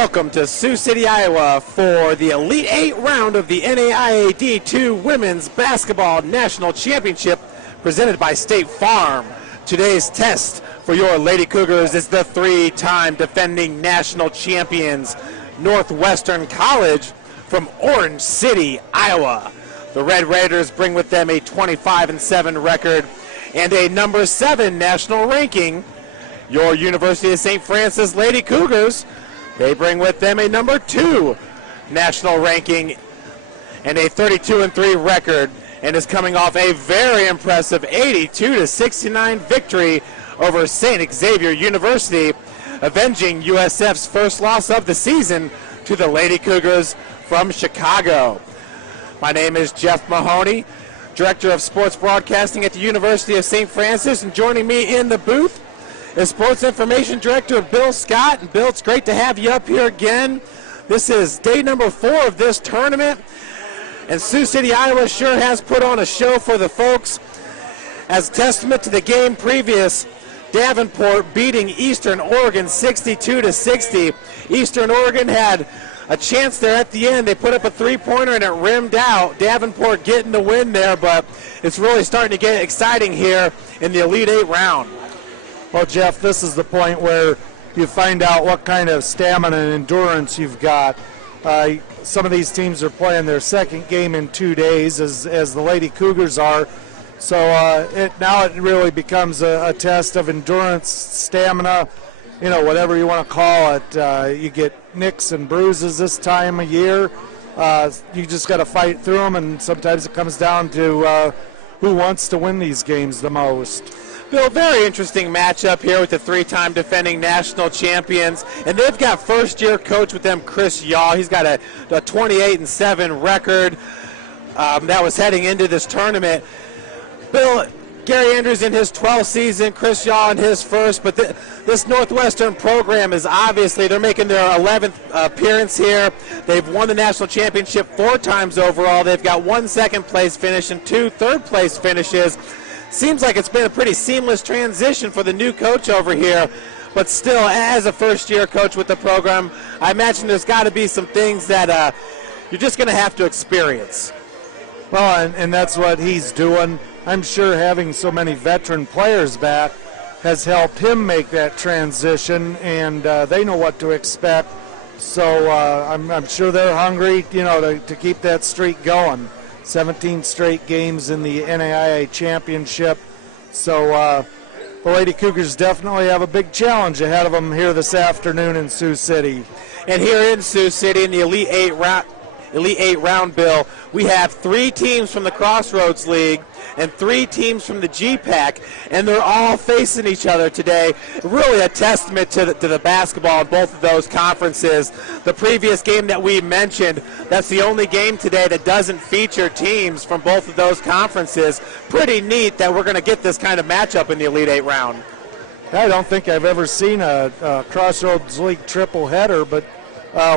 Welcome to Sioux City, Iowa for the Elite 8 round of the NAIA D2 Women's Basketball National Championship presented by State Farm. Today's test for your Lady Cougars is the three-time defending national champions, Northwestern College from Orange City, Iowa. The Red Raiders bring with them a 25-7 record and a number 7 national ranking. Your University of St. Francis Lady Cougars, they bring with them a number 2 national ranking and a 32-3 record, and is coming off a very impressive 82-69 victory over St. Xavier University, avenging USF's first loss of the season to the Lady Cougars from Chicago. My name is Jeff Mahoney, Director of Sports Broadcasting at the University of St. Francis, and joining me in the booth is Sports Information Director Bill Scott. And Bill, it's great to have you up here again. This is day number 4 of this tournament, and Sioux City, Iowa sure has put on a show for the folks. As testament to the game previous, Davenport beating Eastern Oregon 62-60. Eastern Oregon had a chance there at the end. They put up a three-pointer and it rimmed out. Davenport getting the win there, but it's really starting to get exciting here in the Elite 8 round. Well, Jeff, this is the point where you find out what kind of stamina and endurance you've got. Some of these teams are playing their second game in 2 days, as the Lady Cougars are. So now it really becomes a test of endurance, stamina, whatever you want to call it. You get nicks and bruises this time of year. You just got to fight through them, and sometimes it comes down to who wants to win these games the most. Bill, very interesting matchup here with the three-time defending national champions, and they've got first-year coach with them, Chris Yaw. He's got a 28-7 record that was heading into this tournament. Bill, Gary Andrews in his 12th season, Chris Yaw in his first, but this Northwestern program is obviously, they're making their 11th appearance here. They've won the national championship 4 times overall. They've got 1 second-place finish and 2 third-place finishes. Seems like it's been a pretty seamless transition for the new coach over here, but still, as a first-year coach with the program, I imagine there's got to be some things that you're just going to have to experience. Well, and that's what he's doing. I'm sure having so many veteran players back has helped him make that transition, and they know what to expect. So I'm sure they're hungry, to keep that streak going. 17 straight games in the NAIA championship. So the Lady Cougars definitely have a big challenge ahead of them here this afternoon in Sioux City. And here in Sioux City in the Elite 8 round, Bill, we have 3 teams from the Crossroads League and 3 teams from the GPAC, and they're all facing each other today. Really a testament to the basketball in both of those conferences. The previous game that we mentioned, that's the only game today that doesn't feature teams from both of those conferences. Pretty neat that we're going to get this kind of matchup in the Elite 8 round. I don't think I've ever seen a Crossroads League triple header, but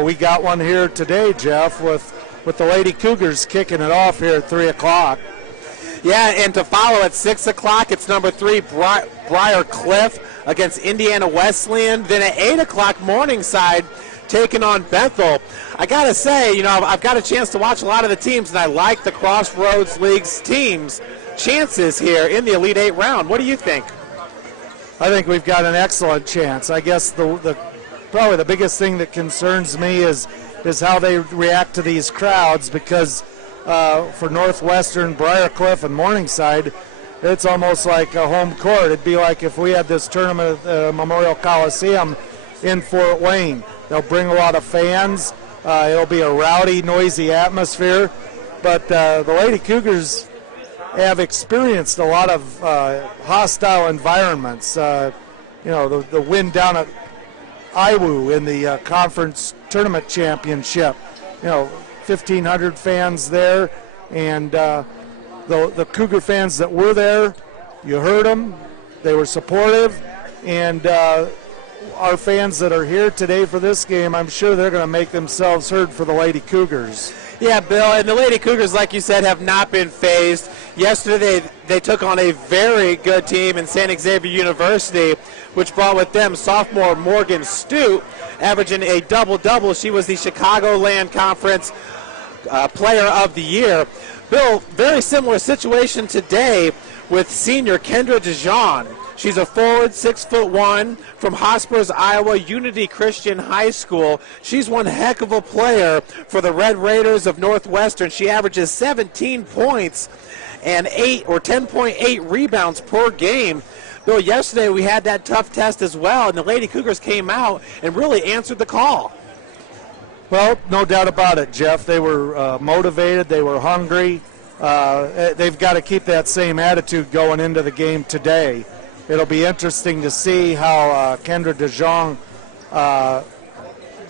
we got one here today, Jeff, with the Lady Cougars kicking it off here at 3 o'clock. Yeah, and to follow at 6 o'clock, it's number 3, Briar Cliff against Indiana Wesleyan. Then at 8 o'clock, Morningside taking on Bethel. I got to say, I've got a chance to watch a lot of the teams, and I like the Crossroads League's teams' chances here in the Elite 8 round. What do you think? I think we've got an excellent chance. I guess probably the biggest thing that concerns me is how they react to these crowds, because for Northwestern, Briarcliff, and Morningside, it's almost like a home court. It'd be like if we had this tournament at Memorial Coliseum in Fort Wayne. They'll bring a lot of fans. It'll be a rowdy, noisy atmosphere. But the Lady Cougars have experienced a lot of hostile environments. The win down at Iwu in the conference tournament championship. 1,500 fans there, and the Cougar fans that were there, you heard them. They were supportive, and our fans that are here today for this game, I'm sure they're going to make themselves heard for the Lady Cougars. Yeah, Bill, and the Lady Cougars, like you said, have not been phased. Yesterday, they took on a very good team in St. Xavier University, which brought with them sophomore Morgan Stute, averaging a double-double. She was the Chicagoland Conference Player of the Year. Bill, very similar situation today with senior Kendra DeJean. She's a forward, 6'1", from Hospers, Iowa, Unity Christian High School. She's one heck of a player for the Red Raiders of Northwestern. She averages 17 points and 10.8 rebounds per game. Bill, yesterday we had that tough test as well, and the Lady Cougars came out and really answered the call. Well, no doubt about it, Jeff. They were motivated. They were hungry. They've got to keep that same attitude going into the game today. It'll be interesting to see how Kendra DeJean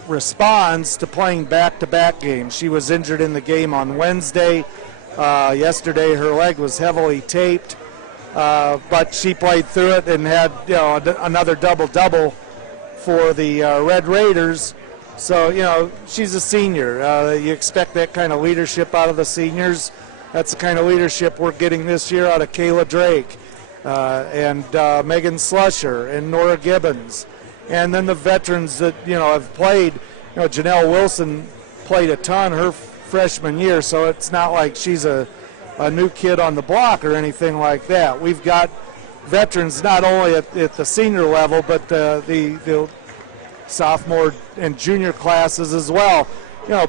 responds to playing back-to-back games. She was injured in the game on Wednesday. Yesterday her leg was heavily taped, but she played through it and had another double-double for the Red Raiders. So, she's a senior. You expect that kind of leadership out of the seniors. That's the kind of leadership we're getting this year out of Kayla Drake. And Megan Slusher and Nora Gibbons. And then the veterans that, have played. Janelle Wilson played a ton her freshman year, so it's not like she's a new kid on the block or anything like that. We've got veterans not only at the senior level, but the sophomore and junior classes as well.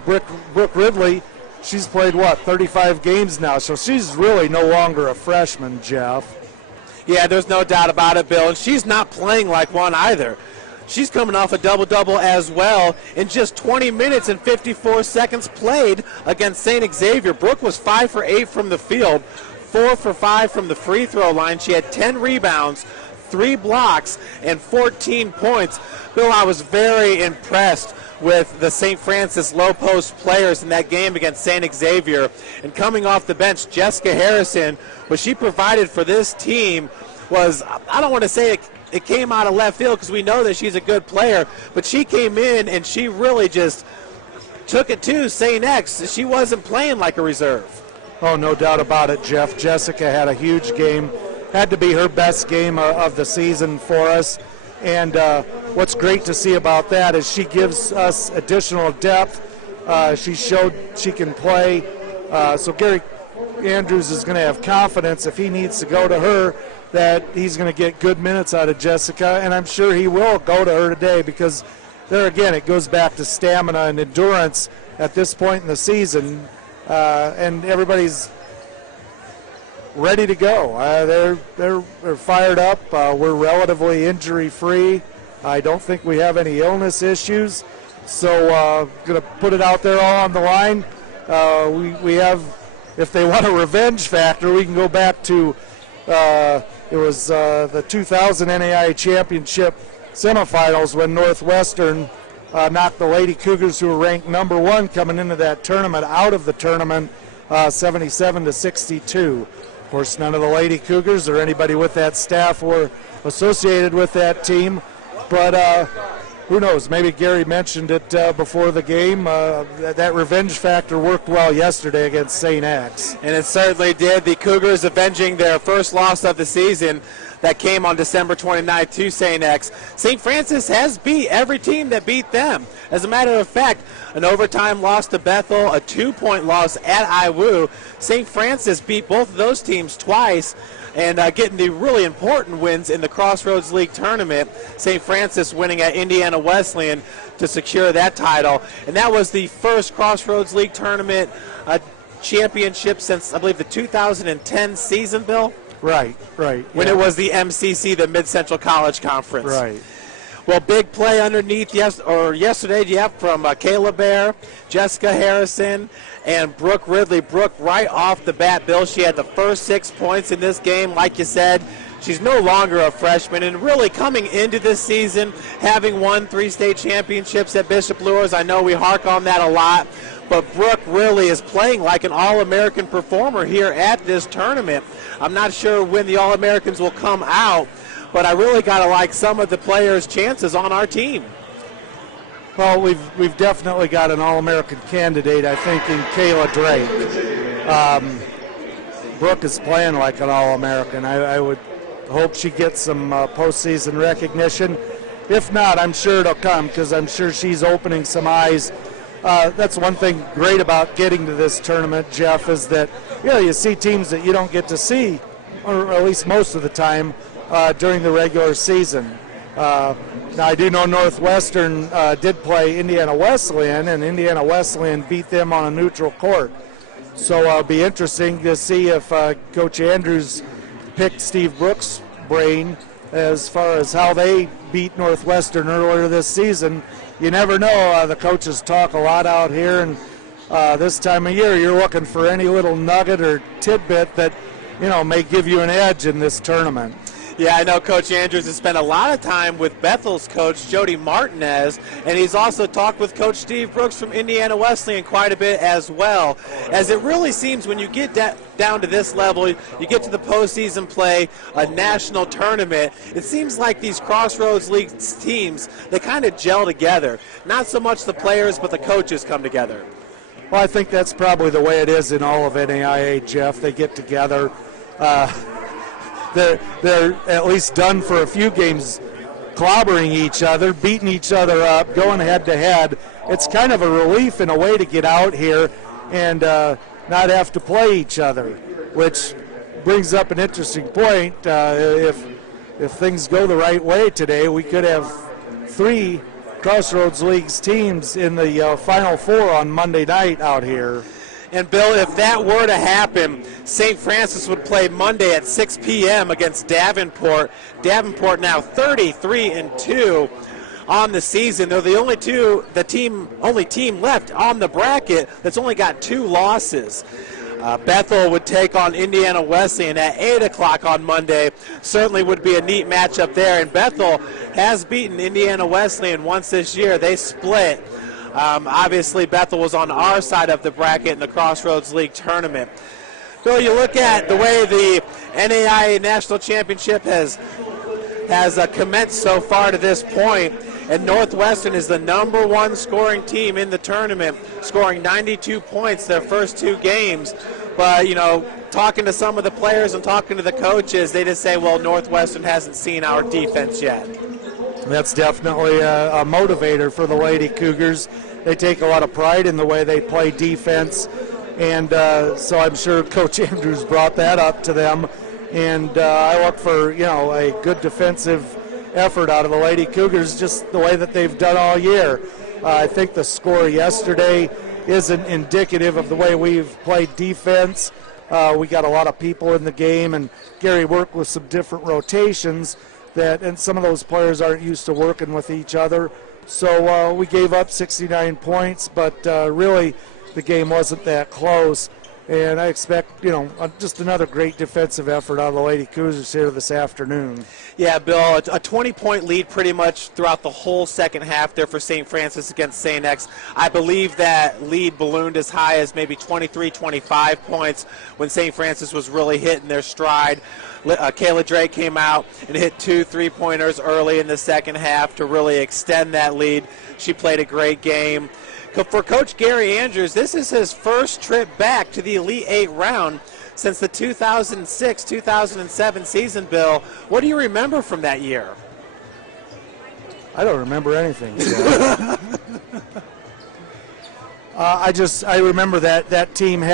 Brooke Ridley, she's played, 35 games now, so she's really no longer a freshman, Jeff. Yeah, there's no doubt about it, Bill. And she's not playing like one either. She's coming off a double-double as well in just 20 minutes and 54 seconds played against St. Xavier. Brooke was 5 for 8 from the field, 4 for 5 from the free throw line. She had 10 rebounds, 3 blocks, and 14 points. Bill, I was very impressed with the St. Francis low post players in that game against St. Xavier. And coming off the bench, Jessica Harrison, what she provided for this team was, I don't want to say it came out of left field because we know that she's a good player, but she came in and she really just took it to St. X. She wasn't playing like a reserve. Oh, no doubt about it, Jeff. Jessica had a huge game. Had to be her best game of the season for us. And what's great to see about that is she gives us additional depth. She showed she can play. So Gary Andrews is going to have confidence if he needs to go to her that he's going to get good minutes out of Jessica. And I'm sure he will go to her today because there again it goes back to stamina and endurance at this point in the season. And everybody's ready to go. They're fired up. We're relatively injury-free. I don't think we have any illness issues. So going to put it out there all on the line. We have, if they want a revenge factor, we can go back to it was the 2000 NAIA Championship semifinals when Northwestern knocked the Lady Cougars, who were ranked number 1 coming into that tournament, out of the tournament, 77-62. Of course, none of the Lady Cougars or anybody with that staff were associated with that team. But who knows? Maybe Gary mentioned it before the game. That revenge factor worked well yesterday against St. X. And it certainly did. The Cougars avenging their first loss of the season that came on December 29th to St. X. St. Francis has beat every team that beat them. As a matter of fact, an overtime loss to Bethel, a 2-point loss at IWU. St. Francis beat both of those teams twice and getting the really important wins in the Crossroads League tournament. St. Francis winning at Indiana Wesleyan to secure that title. And that was the first Crossroads League tournament championship since, I believe, the 2010 season, Bill? Right. When it was the MCC, the Mid-Central College Conference. Right. Well, big play underneath yesterday, Jeff, from Kayla Bear, Jessica Harrison, and Brooke Ridley. Brooke, right off the bat, Bill, she had the first 6 points in this game. Like you said, she's no longer a freshman, and really coming into this season, having won 3 state championships at Bishop Luers, I know we hark on that a lot, but Brooke really is playing like an All-American performer here at this tournament. I'm not sure when the All-Americans will come out, but I really got to like some of the players' chances on our team. Well, we've definitely got an All-American candidate, I think, in Kayla Drake. Brooke is playing like an All-American. I would hope she gets some postseason recognition. If not, I'm sure it'll come because I'm sure she's opening some eyes. That's one thing great about getting to this tournament, Jeff, is that you see teams that you don't get to see, or at least most of the time, during the regular season. Now, I do know Northwestern did play Indiana Wesleyan, and Indiana Wesleyan beat them on a neutral court. So it'll be interesting to see if Coach Andrews picked Steve Brooks' brain as far as how they beat Northwestern earlier this season. You never know. The coaches talk a lot out here, and this time of year you're looking for any little nugget or tidbit that may give you an edge in this tournament. Yeah, I know Coach Andrews has spent a lot of time with Bethel's coach, Jody Martinez, and he's also talked with Coach Steve Brooks from Indiana Wesleyan quite a bit as well. As it really seems when you get down to this level, you get to the postseason play, a national tournament, it seems like these Crossroads League teams, they kind of gel together. Not so much the players, but the coaches come together. Well, I think that's probably the way it is in all of NAIA, Jeff. They get together. They're at least done for a few games clobbering each other, beating each other up, going head-to-head. It's kind of a relief in a way to get out here and not have to play each other, which brings up an interesting point. If things go the right way today, we could have 3 Crossroads Leagues teams in the Final Four on Monday night out here. And, Bill, if that were to happen, St. Francis would play Monday at 6 p.m. against Davenport. Davenport now 33-2 on the season. They're the only team left on the bracket that's only got 2 losses. Bethel would take on Indiana Wesleyan at 8 o'clock on Monday. Certainly would be a neat matchup there. And Bethel has beaten Indiana Wesleyan once this year. They split. Obviously, Bethel was on our side of the bracket in the Crossroads League tournament. Bill, you look at the way the NAIA National Championship has commenced so far to this point, and Northwestern is the number 1 scoring team in the tournament, scoring 92 points their first 2 games. But, talking to some of the players and talking to the coaches, they just say, well, Northwestern hasn't seen our defense yet. That's definitely a motivator for the Lady Cougars. They take a lot of pride in the way they play defense, and so I'm sure Coach Andrews brought that up to them. And I look for a good defensive effort out of the Lady Cougars, just the way that they've done all year. I think the score yesterday isn't indicative of the way we've played defense. We got a lot of people in the game, and Gary worked with some different rotations. And some of those players aren't used to working with each other. So we gave up 69 points, but really the game wasn't that close. And I expect, just another great defensive effort out of the Lady Cougars here this afternoon. Yeah, Bill, a 20-point lead pretty much throughout the whole second half there for St. Francis against St. X. I believe that lead ballooned as high as maybe 23, 25 points when St. Francis was really hitting their stride. Kayla Drake came out and hit 2 3-pointers early in the second half to really extend that lead. She played a great game. For Coach Gary Andrews, this is his first trip back to the Elite 8 round since the 2006-2007 season, Bill. What do you remember from that year? I don't remember anything. I remember that team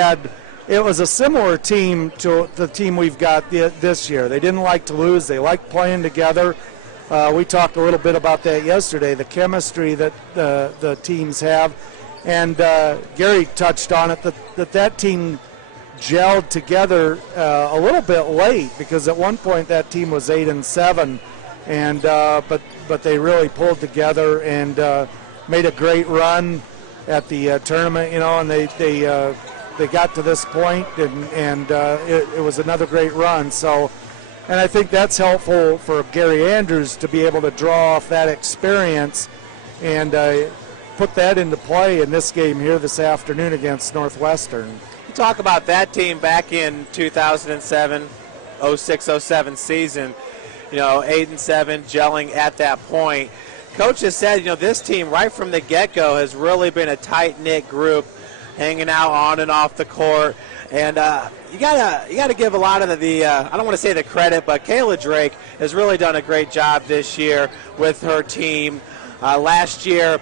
it was a similar team to the team we've got this year. They didn't like to lose. They liked playing together. We talked a little bit about that yesterday, the chemistry that the teams have. And Gary touched on it, that team gelled together a little bit late, because at one point that team was 8-7, and but they really pulled together and made a great run at the tournament, and they got to this point, and it was another great run. So, and I think that's helpful for Gary Andrews to be able to draw off that experience and put that into play in this game here this afternoon against Northwestern. You talk about that team back in 2007, 06-07 season, 8-7, gelling at that point. Coach has said, this team right from the get-go has really been a tight-knit group, hanging out on and off the court. And you gotta give a lot of the I don't want to say the credit, but Kayla Drake has really done a great job this year with her team. Last year,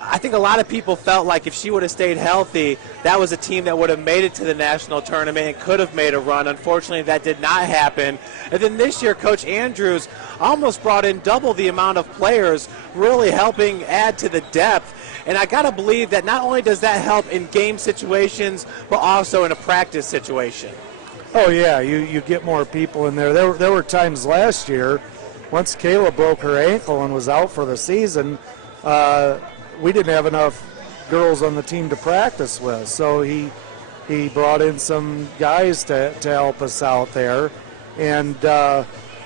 I think a lot of people felt like if she would have stayed healthy, that was a team that would have made it to the national tournament and could have made a run. Unfortunately, that did not happen. And then this year, Coach Andrews almost brought in double the amount of players, really helping add to the depth. And I got to believe that not only does that help in game situations, but also in a practice situation. Oh, yeah, you get more people in there. There were times last year, once Kayla broke her ankle and was out for the season, we didn't have enough girls on the team to practice with. So he brought in some guys to help us out there. And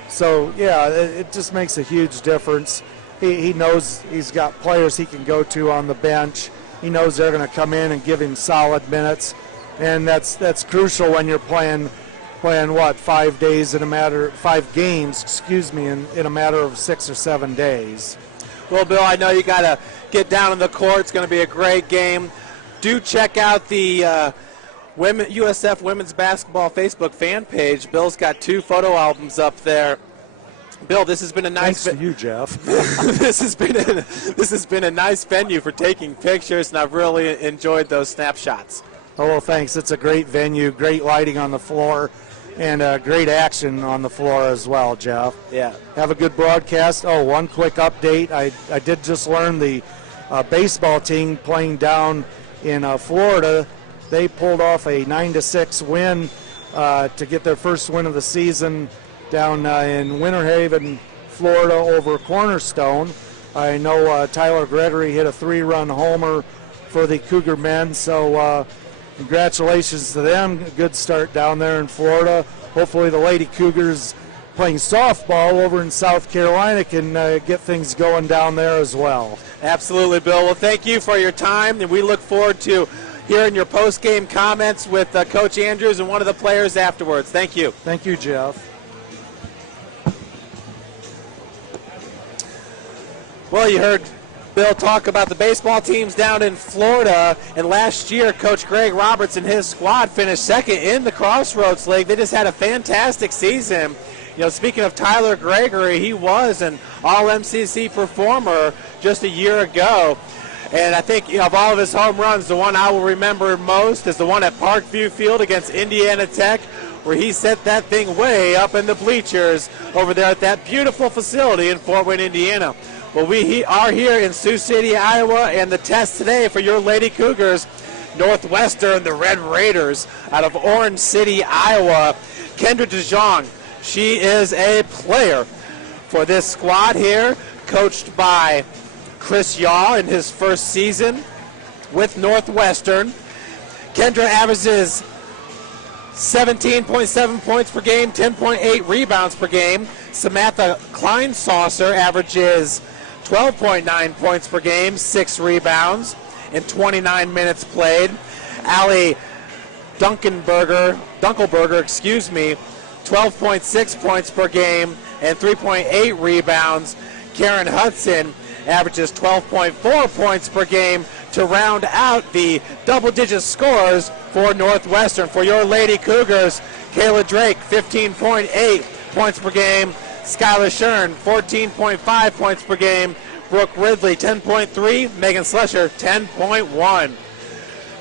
so, yeah, it just makes a huge difference. He knows he's got players he can go to on the bench. He knows they're going to come in and give him solid minutes. And that's crucial when you're playing 5 games, in a matter of 6 or 7 days. Well, Bill, I know you got to get down on the court. It's going to be a great game. Do check out the USF Women's Basketball Facebook fan page. Bill's got 2 photo albums up there. Bill, this has been a nice. Thanks to you, Jeff. This has been a nice venue for taking pictures, and I've really enjoyed those snapshots. Oh, well, thanks. It's a great venue, great lighting on the floor, and great action on the floor as well, Jeff. Yeah. Have a good broadcast. Oh, one quick update. I did just learn the baseball team playing down in Florida, they pulled off a 9-6 win to get their first win of the season down in Winter Haven, Florida, over Cornerstone. I know Tyler Gregory hit a 3-run homer for the Cougar men, so congratulations to them. A good start down there in Florida. Hopefully the Lady Cougars playing softball over in South Carolina can get things going down there as well. Absolutely, Bill. Well, thank you for your time, and we look forward to hearing your post-game comments with Coach Andrews and one of the players afterwards. Thank you. Thank you, Jeff. Well, you heard Bill talk about the baseball teams down in Florida, and last year Coach Greg Roberts and his squad finished second in the Crossroads League. They just had a fantastic season. You know, speaking of Tyler Gregory, he was an All-MCC performer just a year ago. And I think, of all of his home runs, the one I will remember most is the one at Parkview Field against Indiana Tech, where he set that thing way up in the bleachers over there at that beautiful facility in Fort Wayne, Indiana. Well, we are here in Sioux City, Iowa, and the test today for your Lady Cougars, Northwestern, the Red Raiders, out of Orange City, Iowa. Kendra DeJong, she is a player for this squad here, coached by Chris Yaw in his first season with Northwestern. Kendra averages 17.7 points per game, 10.8 rebounds per game. Samantha Kleinsaucer averages 12.9 points per game, 6 rebounds in 29 minutes played. Allie Dunkelberger, 12.6 points per game and 3.8 rebounds. Karen Hudson averages 12.4 points per game to round out the double-digit scores for Northwestern. For your Lady Cougars, Kayla Drake, 15.8 points per game. Skylar Shern, 14.5 points per game. Brooke Ridley, 10.3. Megan Slusher, 10.1.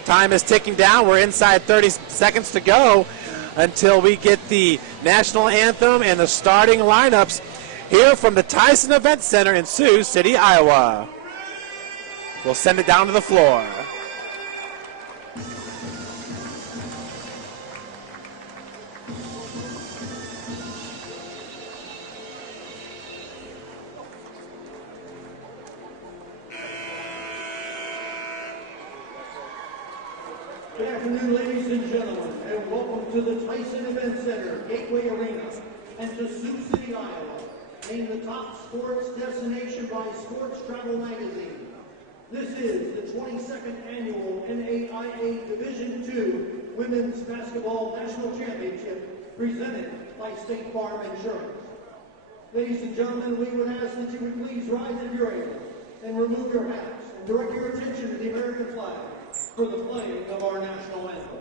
Time is ticking down. We're inside 30 seconds to go until we get the national anthem and the starting lineups here from the Tyson Event Center in Sioux City, Iowa. We'll send it down to the floor. Good afternoon, ladies and gentlemen, and welcome to the Tyson Event Center, Gateway Arena, and to Sioux City, Iowa, named the top sports destination by Sports Travel Magazine. This is the 22nd Annual NAIA Division II Women's Basketball National Championship presented by State Farm Insurance. Ladies and gentlemen, we would ask that you would please rise if you're able and remove your hats and direct your attention to the American flag for the playing of our national anthem.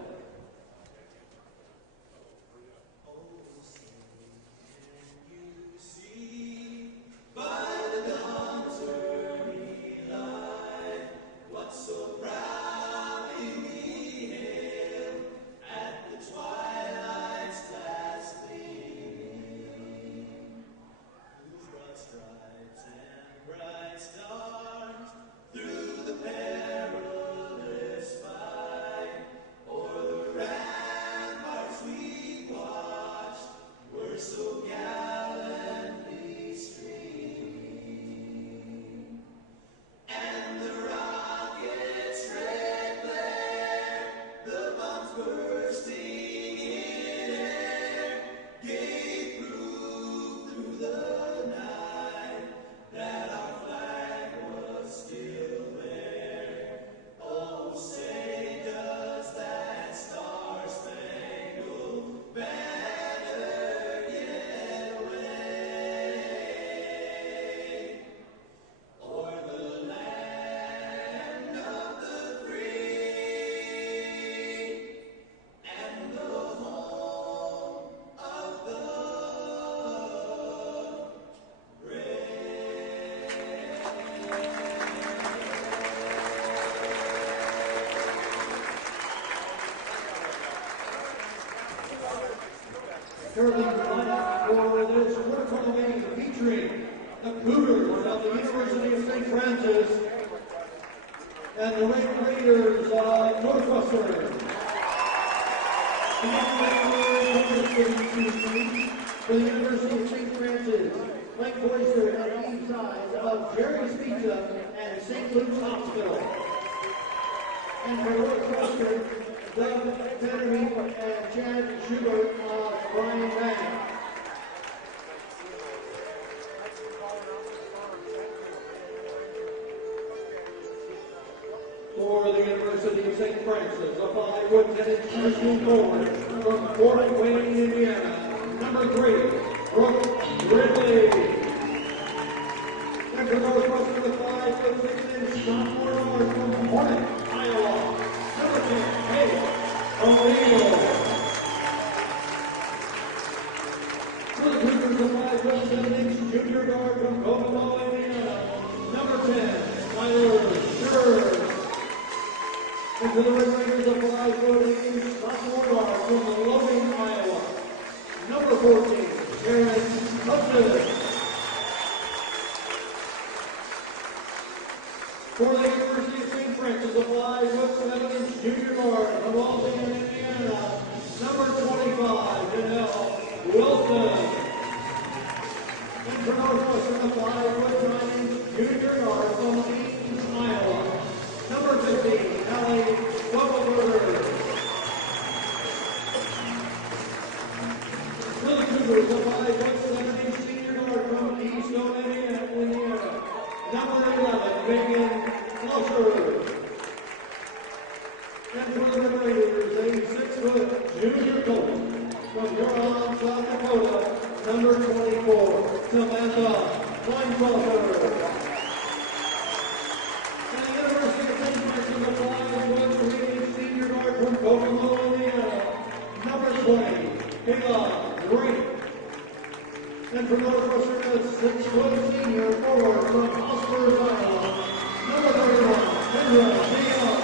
Currently for this quarterfinal game featuring the Cougars of the University of St. Francis and the Red Raiders of Northwestern. For the University of St. Francis, Mike Boyster and Eve Size of Jerry's Pizza and St. Luke's Hospital. And for Northwestern, Doug Fetterman and Chad Schubert of Bryan Bank. For the University of St. Francis, a 5'10" freshman forward from Fort Wayne, Indiana, number 3, Brooke Ridley. And for Northwestern, the 5'6" sophomore guard from Hornet, Iowa, number 10, Hayes O'Neill. For the Cougars, the 5'7" junior guard from Kokomo, Indiana, number 10, Tyler Scherr. And for the Red Raiders, the 5'8" sophomore guard from Logan, Iowa, number 14, Aaron Hudson. For the University of St. Francis, a 5'7" junior guard from Waltham, Indiana, number 25, Janelle Wilson. And for Northwestern, a 5'9" junior guard from Ames, Iowa, number 15, Allie Doppelberger. For the Cougars, a 5'7" senior guard from Keystone, Indiana, number 11, Megan Flusher. And for the Red Raiders, a 6' junior coach from Huron, South Dakota, number 24, Samantha Weinfelder. And the University of St. Francis, a 5'3" senior guard from Kokomo, Indiana, number 20, Kayla Drake. And for Northwestern, a 6' senior forward from Oscar, Iowa, number 31, Kendra Leon.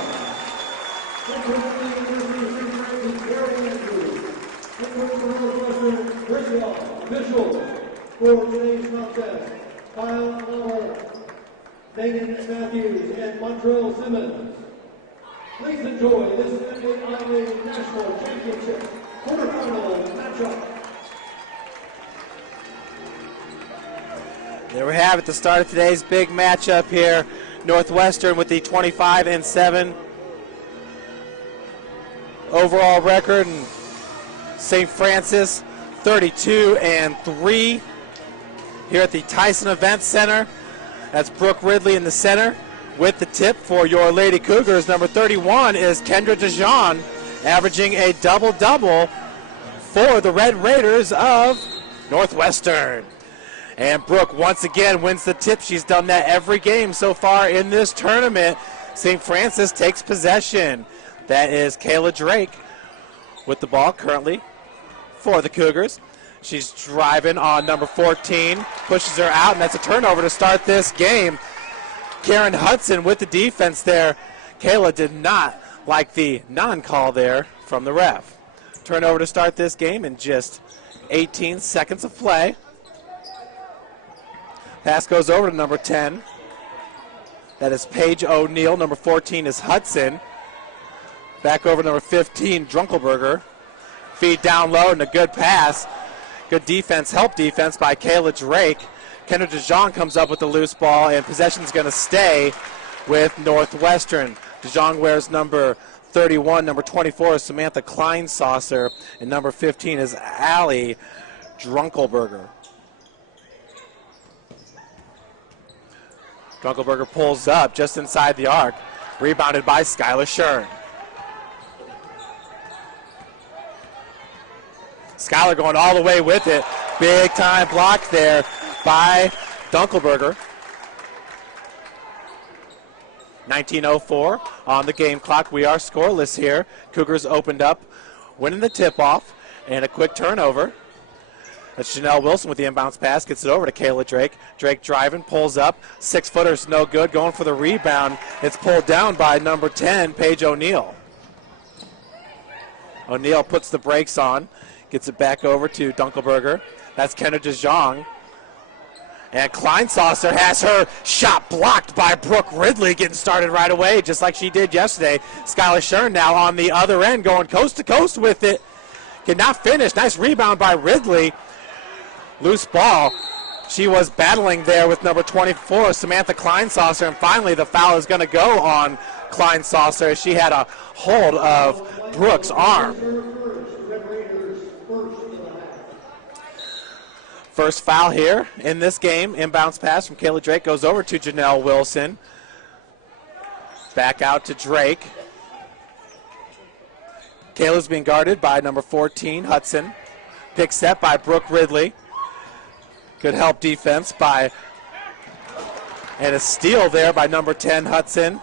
And for the University of St. Francis, Gary Andrews. And for Northwestern, Rachel Mitchell. For today's contest, Kyle Lauer, Megan Matthews, and Montreal Simmons. Please enjoy this NAIA National Championship quarterfinal matchup. There we have it, the start of today's big matchup here. Northwestern with the 25-7 overall record, and St. Francis 32-3 here at the Tyson Event Center. That's Brooke Ridley in the center with the tip for your Lady Cougars. Number 31 is Kendra DeJean, averaging a double-double for the Red Raiders of Northwestern. And Brooke once again wins the tip. She's done that every game so far in this tournament. St. Francis takes possession. That is Kayla Drake with the ball currently for the Cougars. She's driving on number 14, pushes her out, and that's a turnover to start this game. Karen Hudson with the defense there. Kayla did not like the non-call there from the ref. Turnover to start this game in just 18 seconds of play. Pass goes over to number 10. That is Paige O'Neill. Number 14 is Hudson. Back over to number 15, Drunkelberger. Feed down low and a good pass. Good defense, help defense by Kayla Drake. Kendra DeJong comes up with the loose ball, and possession's going to stay with Northwestern. DeJong wears number 31. Number 24 is Samantha Kleinsaucer, and number 15 is Allie Drunkelberger. Drunkelberger pulls up just inside the arc. Rebounded by Skylar Shern. Skylar going all the way with it. Big time block there by Dunkelberger. 19:04 on the game clock. We are scoreless here. Cougars opened up, winning the tip-off, and a quick turnover. That's Janelle Wilson with the inbounds pass. Gets it over to Kayla Drake. Drake driving, pulls up. 6-footer's no good. Going for the rebound. It's pulled down by number 10, Paige O'Neill. O'Neill puts the brakes on. Gets it back over to Dunkelberger. That's Kendra DeJong. And Kleinsaucer has her shot blocked by Brooke Ridley, getting started right away, just like she did yesterday. Skylar Shern now on the other end, going coast to coast with it. Cannot finish. Nice rebound by Ridley. Loose ball. She was battling there with number 24, Samantha Kleinsaucer, and finally the foul is going to go on Kleinsaucer. She had a hold of Brooke's arm. First foul here in this game. Inbounds pass from Kayla Drake goes over to Janelle Wilson. Back out to Drake. Kayla's being guarded by number 14, Hudson. Pick set by Brooke Ridley. Good help defense by, and a steal there by number 10, Hudson.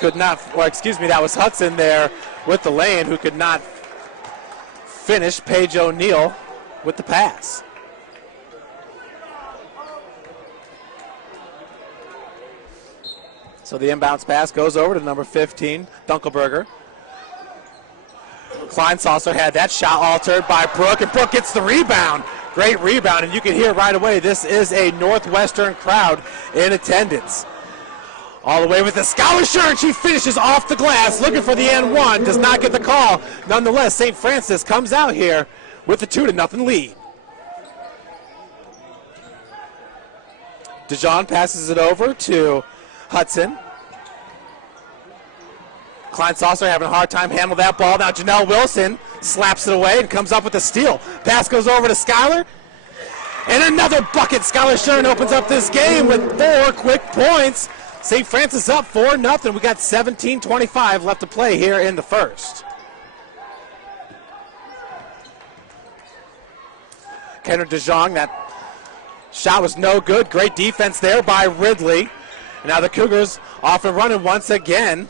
Could not, well, excuse me, that was Hudson there with the lane who could not finish. Paige O'Neill with the pass. So the inbounds pass goes over to number 15, Dunkelberger. Kleinsaucer had that shot altered by Brooke, and Brooke gets the rebound. Great rebound, and you can hear right away this is a Northwestern crowd in attendance. All the way with the Skylar Shern. She finishes off the glass, looking for the N1. Does not get the call. Nonetheless, St. Francis comes out here with a 2-0 lead. DeJong passes it over to Hudson. Kleinsaucer having a hard time handling that ball. Now Janelle Wilson slaps it away and comes up with a steal. Pass goes over to Skylar. And another bucket. Skylar Shern opens up this game with 4 quick points. St. Francis up 4-0. We got 17:25 left to play here in the first. Kendra DeJong, that shot was no good. Great defense there by Ridley. And now the Cougars off and running once again.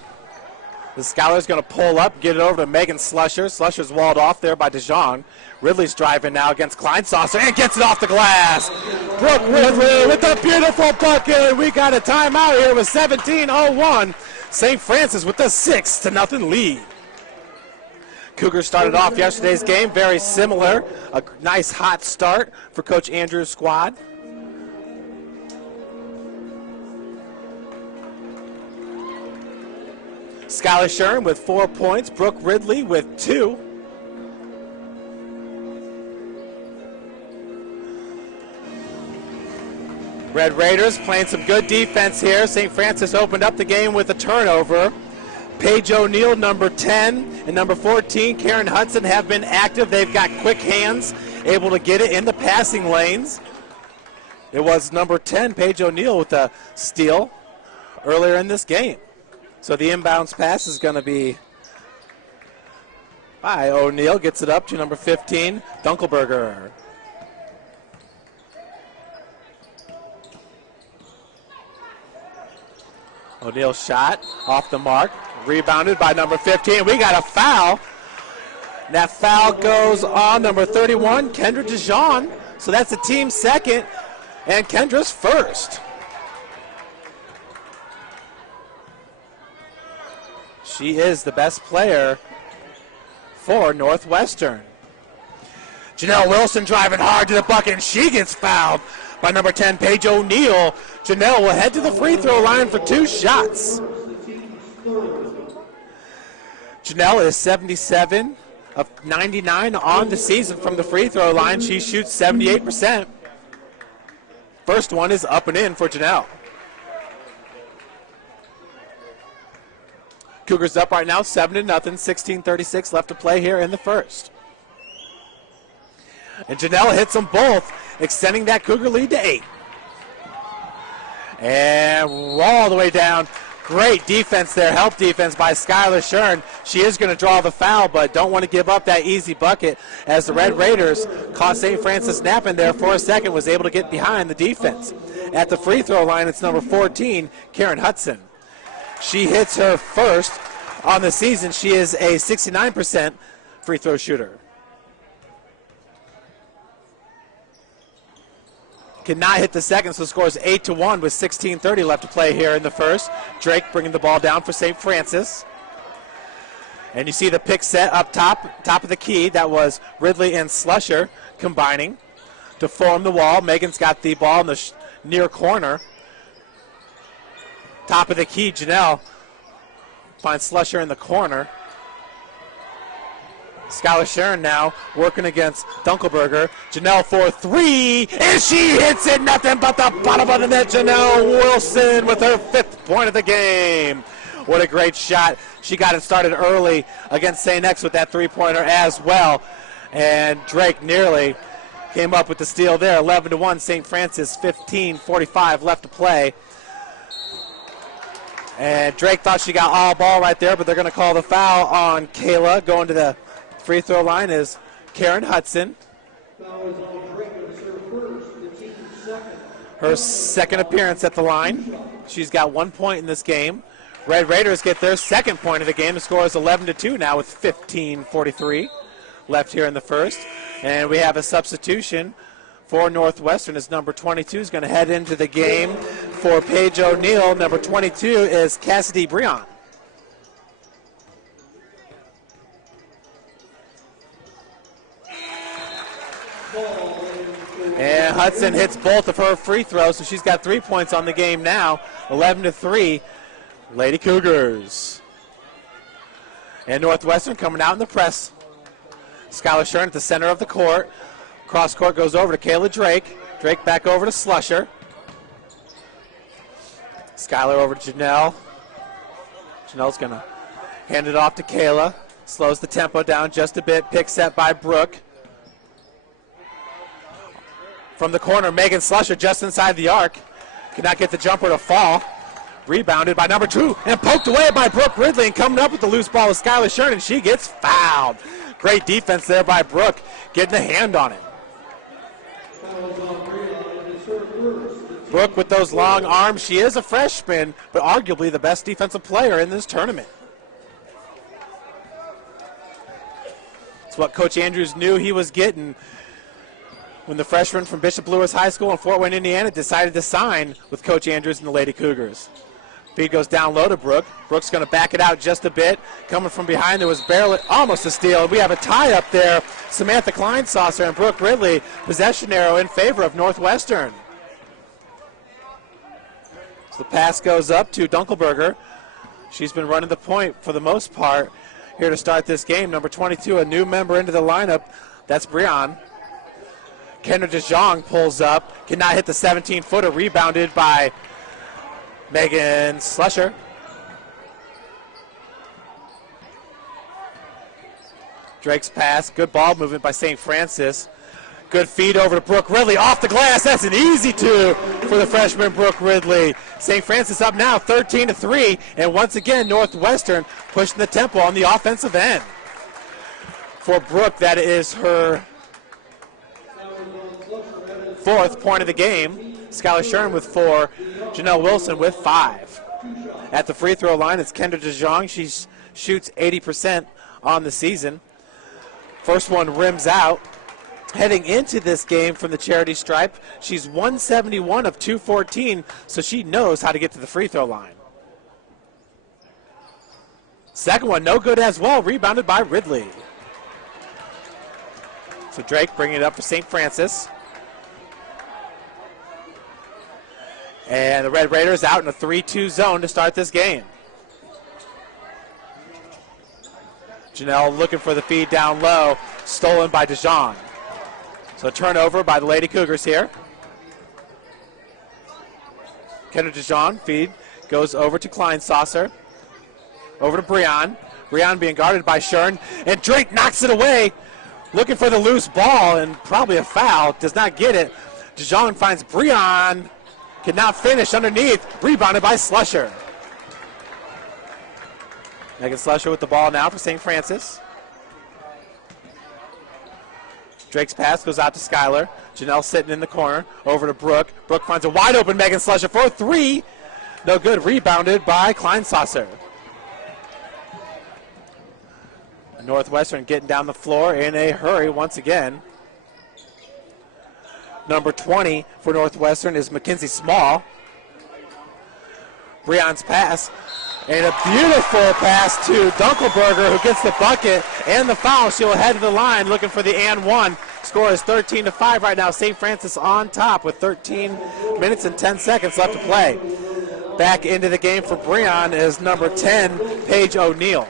The Skylar's going to pull up, get it over to Megan Slusher. Slusher's walled off there by DeJong. Ridley's driving now against Kleinsaucer and gets it off the glass. Brooke Ridley with a beautiful bucket. We got a timeout here with 17:01. St. Francis with a 6-0 lead. Cougars started off yesterday's game very similar. A nice hot start for Coach Andrew's squad. Skylar Shern with 4 points. Brooke Ridley with 2. Red Raiders playing some good defense here. St. Francis opened up the game with a turnover. Paige O'Neill, number 10, and number 14, Karen Hudson, have been active. They've got quick hands, able to get it in the passing lanes. It was number 10, Paige O'Neill, with a steal earlier in this game. So the inbounds pass is going to be by O'Neal. Gets it up to number 15, Dunkelberger. O'Neal's shot off the mark. Rebounded by number 15. We got a foul. That foul goes on number 31, Kendra DeJean. So that's the team second, and Kendra's first. She is the best player for Northwestern. Janelle Wilson driving hard to the bucket, and she gets fouled by number 10, Paige O'Neal. Janelle will head to the free throw line for 2 shots. Janelle is 77 of 99 on the season from the free throw line. She shoots 78%. First one is up and in for Janelle. Cougars up right now, 7-0, 16:36 left to play here in the first. And Janelle hits them both, extending that Cougar lead to 8. And all the way down. Great defense there, help defense by Skylar Shern. She is going to draw the foul, but don't want to give up that easy bucket as the Red Raiders caught St. Francis napping there for a second, was able to get behind the defense. At the free throw line, it's number 14, Karen Hudson. She hits her first on the season. She is a 69% free throw shooter. Cannot hit the second, so scores 8-1 with 16:30 left to play here in the first. Drake bringing the ball down for St. Francis. And you see the pick set up top of the key. That was Ridley and Slusher combining to form the wall. Megan's got the ball in the near corner. Top of the key, Janelle finds Slusher in the corner. Skylar Sharon now working against Dunkelberger. Janelle for 3, and she hits it. Nothing but the bottom of the net. Janelle Wilson with her 5th point of the game. What a great shot. She got it started early against St. X with that 3-pointer as well. And Drake nearly came up with the steal there. 11-1, St. Francis, 15:45 left to play. And Drake thought she got all ball right there, but they're going to call the foul on Kayla. Going to the free throw line is Karen Hudson. Her second appearance at the line. She's got 1 point in this game. Red Raiders get their second point of the game. The score is 11-2 now with 15:43 left here in the first. And we have a substitution for Northwestern as number 22 is going to head into the game for Paige O'Neal. Number 22 is Cassidy Breon. And Hudson hits both of her free throws, so she's got 3 points on the game now. 11-3, Lady Cougars. And Northwestern coming out in the press. Skylar Shern at the center of the court. Cross court goes over to Kayla Drake. Drake back over to Slusher. Skylar over to Janelle. Janelle's going to hand it off to Kayla. Slows the tempo down just a bit. Pick set by Brooke. From the corner, Megan Slusher just inside the arc. Cannot get the jumper to fall. Rebounded by number 2 and poked away by Brooke Ridley, and coming up with the loose ball is Skylar Shern, and she gets fouled. Great defense there by Brooke, getting a hand on it. Brooke with those long arms. She is a freshman, but arguably the best defensive player in this tournament. It's what Coach Andrews knew he was getting when the freshman from Bishop Lewis High School in Fort Wayne, Indiana decided to sign with Coach Andrews and the Lady Cougars. Feed goes down low to Brooke. Brooke's going to back it out just a bit. Coming from behind, there was barely almost a steal. We have a tie up there. Samantha Kleinsaucer and Brooke Ridley, possession arrow in favor of Northwestern. So the pass goes up to Dunkelberger. She's been running the point for the most part here to start this game. Number 22, a new member into the lineup. That's Breon. Kendra DeJong pulls up. Cannot hit the 17-footer. Rebounded by Megan Slusher. Drake's pass. Good ball movement by St. Francis. Good feed over to Brooke Ridley. Off the glass. That's an easy 2 for the freshman Brooke Ridley. St. Francis up now 13-3. And once again, Northwestern pushing the tempo on the offensive end. For Brooke, that is her 4th point of the game. Skylar Shern with 4, Janelle Wilson with 5. At the free throw line, it's Kendra DeJong. She shoots 80% on the season. First one rims out. Heading into this game from the charity stripe, she's 171 of 214, so she knows how to get to the free throw line. Second one, no good as well, rebounded by Ridley. So Drake bringing it up for St. Francis. And the Red Raiders out in a 3-2 zone to start this game. Janelle looking for the feed down low, stolen by DeJong. So turnover by the Lady Cougars here. Kendra DeJong, feed, goes over to Kleinsasser. Over to Breon. Breon being guarded by Shern. And Drake knocks it away. Looking for the loose ball and probably a foul. Does not get it. DeJong finds Breon. Cannot finish underneath. Rebounded by Slusher. Megan Slusher with the ball now for St. Francis. Drake's pass goes out to Skylar. Janelle sitting in the corner. Over to Brooke. Brooke finds a wide open Megan Slusher for a 3. No good. Rebounded by Kleinsasser. Northwestern getting down the floor in a hurry once again. Number 20 for Northwestern is Mackenzie Small. Breon's pass. And a beautiful pass to Dunkelberger, who gets the bucket and the foul. She'll head to the line looking for the and one. Score is 13-5 right now. St. Francis on top with 13 minutes and 10 seconds left to play. Back into the game for Breon is number 10, Paige O'Neill.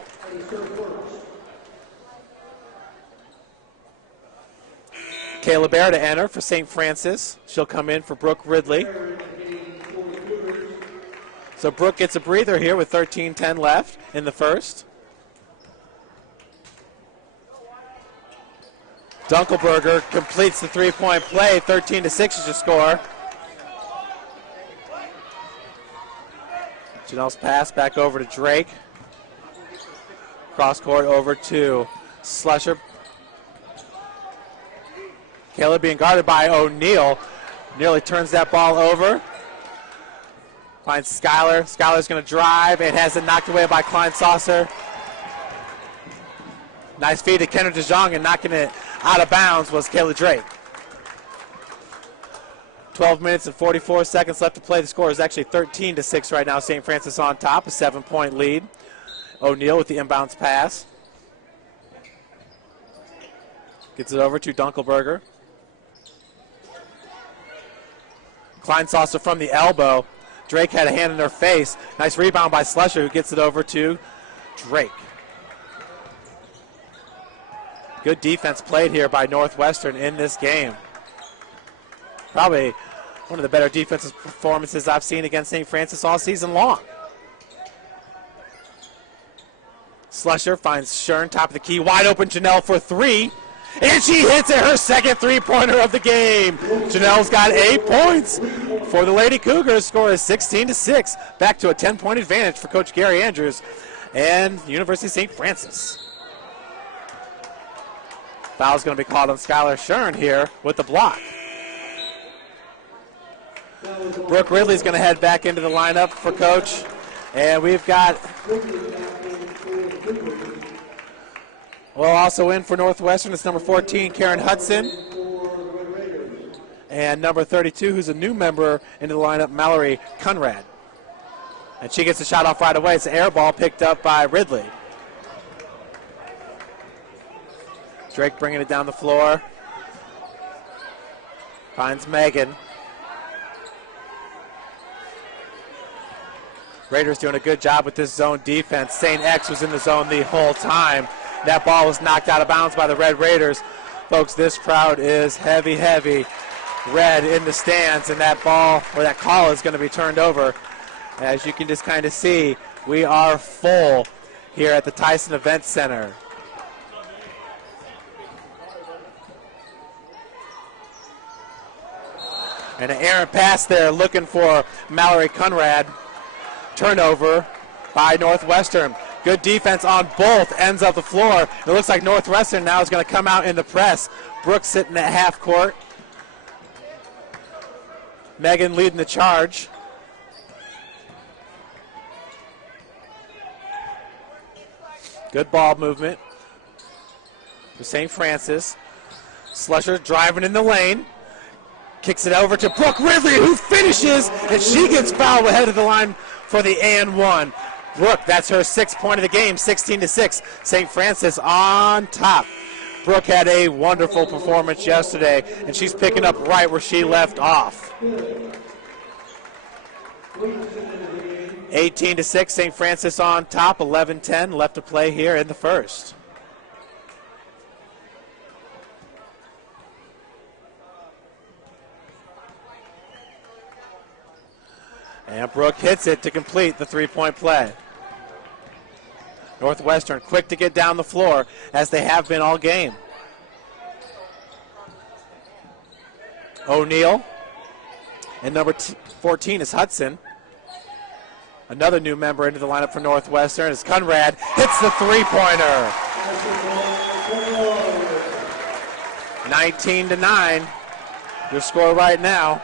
Kayla Bear to enter for St. Francis. She'll come in for Brooke Ridley. So Brooke gets a breather here with 13:10 left in the first. Dunkelberger completes the three-point play. 13-6 is your score. Janelle's pass back over to Drake. Cross court over to Slusher. Kayla being guarded by O'Neill. Nearly turns that ball over. Finds Skylar. Skylar's going to drive. It has it knocked away by Kleinsasser. Nice feed to Kendra DeJong, and knocking it out of bounds was Kayla Drake. 12 minutes and 44 seconds left to play. The score is actually 13-6 right now. St. Francis on top, a 7-point lead. O'Neill with the inbounds pass. Gets it over to Dunkelberger. Kleinsasser from the elbow. Drake had a hand in her face. Nice rebound by Slusher, who gets it over to Drake. Good defense played here by Northwestern in this game. Probably one of the better defensive performances I've seen against St. Francis all season long. Slusher finds Shern, top of the key, wide open Janelle for 3. And she hits it, her second three-pointer of the game. Janelle's got 8 points for the Lady Cougars. Score is 16-6. Back to a 10-point advantage for Coach Gary Andrews and University of St. Francis. Foul's going to be called on Skylar Shern here with the block. Brooke Ridley's going to head back into the lineup for Coach. And we've got... Well, also in for Northwestern, it's number 14, Karen Hudson. And number 32, who's a new member into the lineup, Mallory Conrad. And she gets the shot off right away. It's an air ball picked up by Ridley. Drake bringing it down the floor. Finds Megan. Raiders doing a good job with this zone defense. St. X was in the zone the whole time. That ball was knocked out of bounds by the Red Raiders. Folks, this crowd is heavy, heavy red in the stands, and that ball, or that call, is going to be turned over. As you can just kind of see, we are full here at the Tyson Event Center. And an errant pass there looking for Mallory Conrad. Turnover by Northwestern. Good defense on both ends of the floor. It looks like Northwestern now is going to come out in the press. Brooks sitting at half court. Megan leading the charge. Good ball movement for St. Francis. Slusher driving in the lane. Kicks it over to Brooke Ridley, who finishes, and she gets fouled ahead of the line for the and one. Brooke, that's her 6th point of the game, 16-6. St. Francis on top. Brooke had a wonderful performance yesterday, and she's picking up right where she left off. 18-6, St. Francis on top, 11-10 left to play here in the first. And Brooke hits it to complete the three-point play. Northwestern quick to get down the floor, as they have been all game. O'Neal. And number 14 is Hudson. Another new member into the lineup for Northwestern as Conrad hits the three-pointer. 19-9. Your score right now.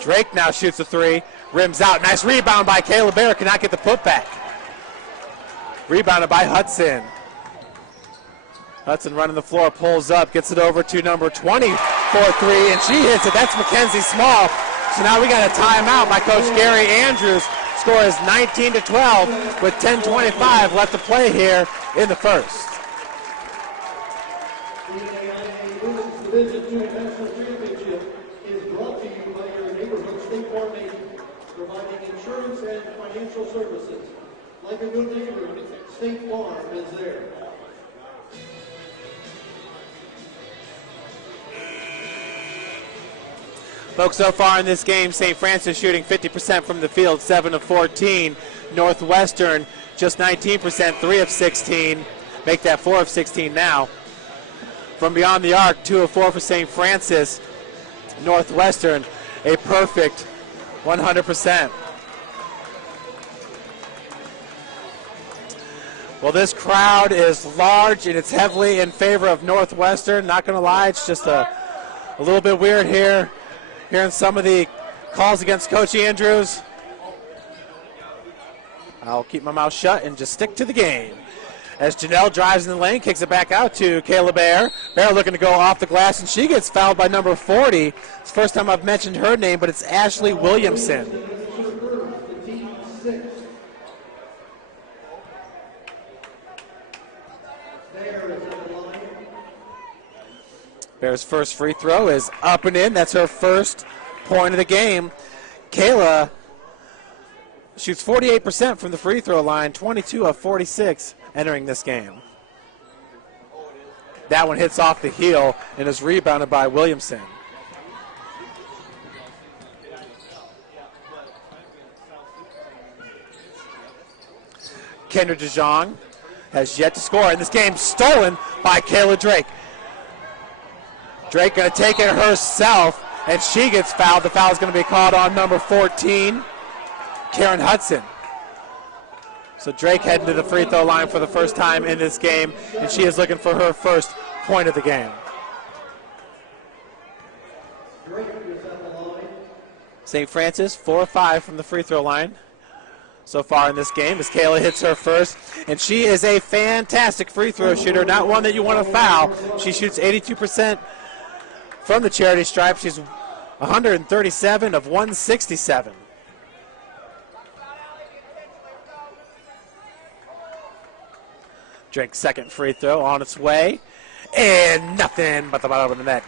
Drake now shoots a three, rims out. Nice rebound by Kayla Bear, cannot get the putback. Rebounded by Hudson. Hudson running the floor, pulls up, gets it over to number 20 for three, and she hits it. That's Mackenzie Small. So now we got a timeout by Coach Gary Andrews. Score is 19-12 with 10:25 left to play here in the first. The visit to National Championship is brought to you by your neighborhood State Farm agent, providing insurance and financial services. Like a good neighbor, State Farm is there. Folks, so far in this game, St. Francis shooting 50% from the field, 7 of 14. Northwestern just 19%, 3 of 16. Make that 4 of 16 now. From beyond the arc, 2 of 4 for St. Francis. Northwestern, a perfect 100%. Well, this crowd is large and it's heavily in favor of Northwestern. Not going to lie, it's just a little bit weird here. Hearing some of the calls against Coach Andrews. I'll keep my mouth shut and just stick to the game. As Janelle drives in the lane, kicks it back out to Kayla Bear. Bear looking to go off the glass, and she gets fouled by number 40. It's the first time I've mentioned her name, but it's Ashley Williamson. Bear's first free throw is up and in. That's her first point of the game. Kayla shoots 48% from the free throw line, 22 of 46 entering this game. That one hits off the heel and is rebounded by Williamson. Kendra DeJong has yet to score in this game, stolen by Kayla Drake. Drake going to take it herself, and she gets fouled. The foul is going to be called on number 14, Karen Hudson. So Drake heading to the free throw line for the first time in this game, and she is looking for her first point of the game. St. Francis, 4 of 5 from the free throw line so far in this game as Kayla hits her first. And she is a fantastic free throw shooter, not one that you want to foul. She shoots 82% from the charity stripe. She's 137 of 167. Drake's second free throw on its way, and nothing but the bottom of the net.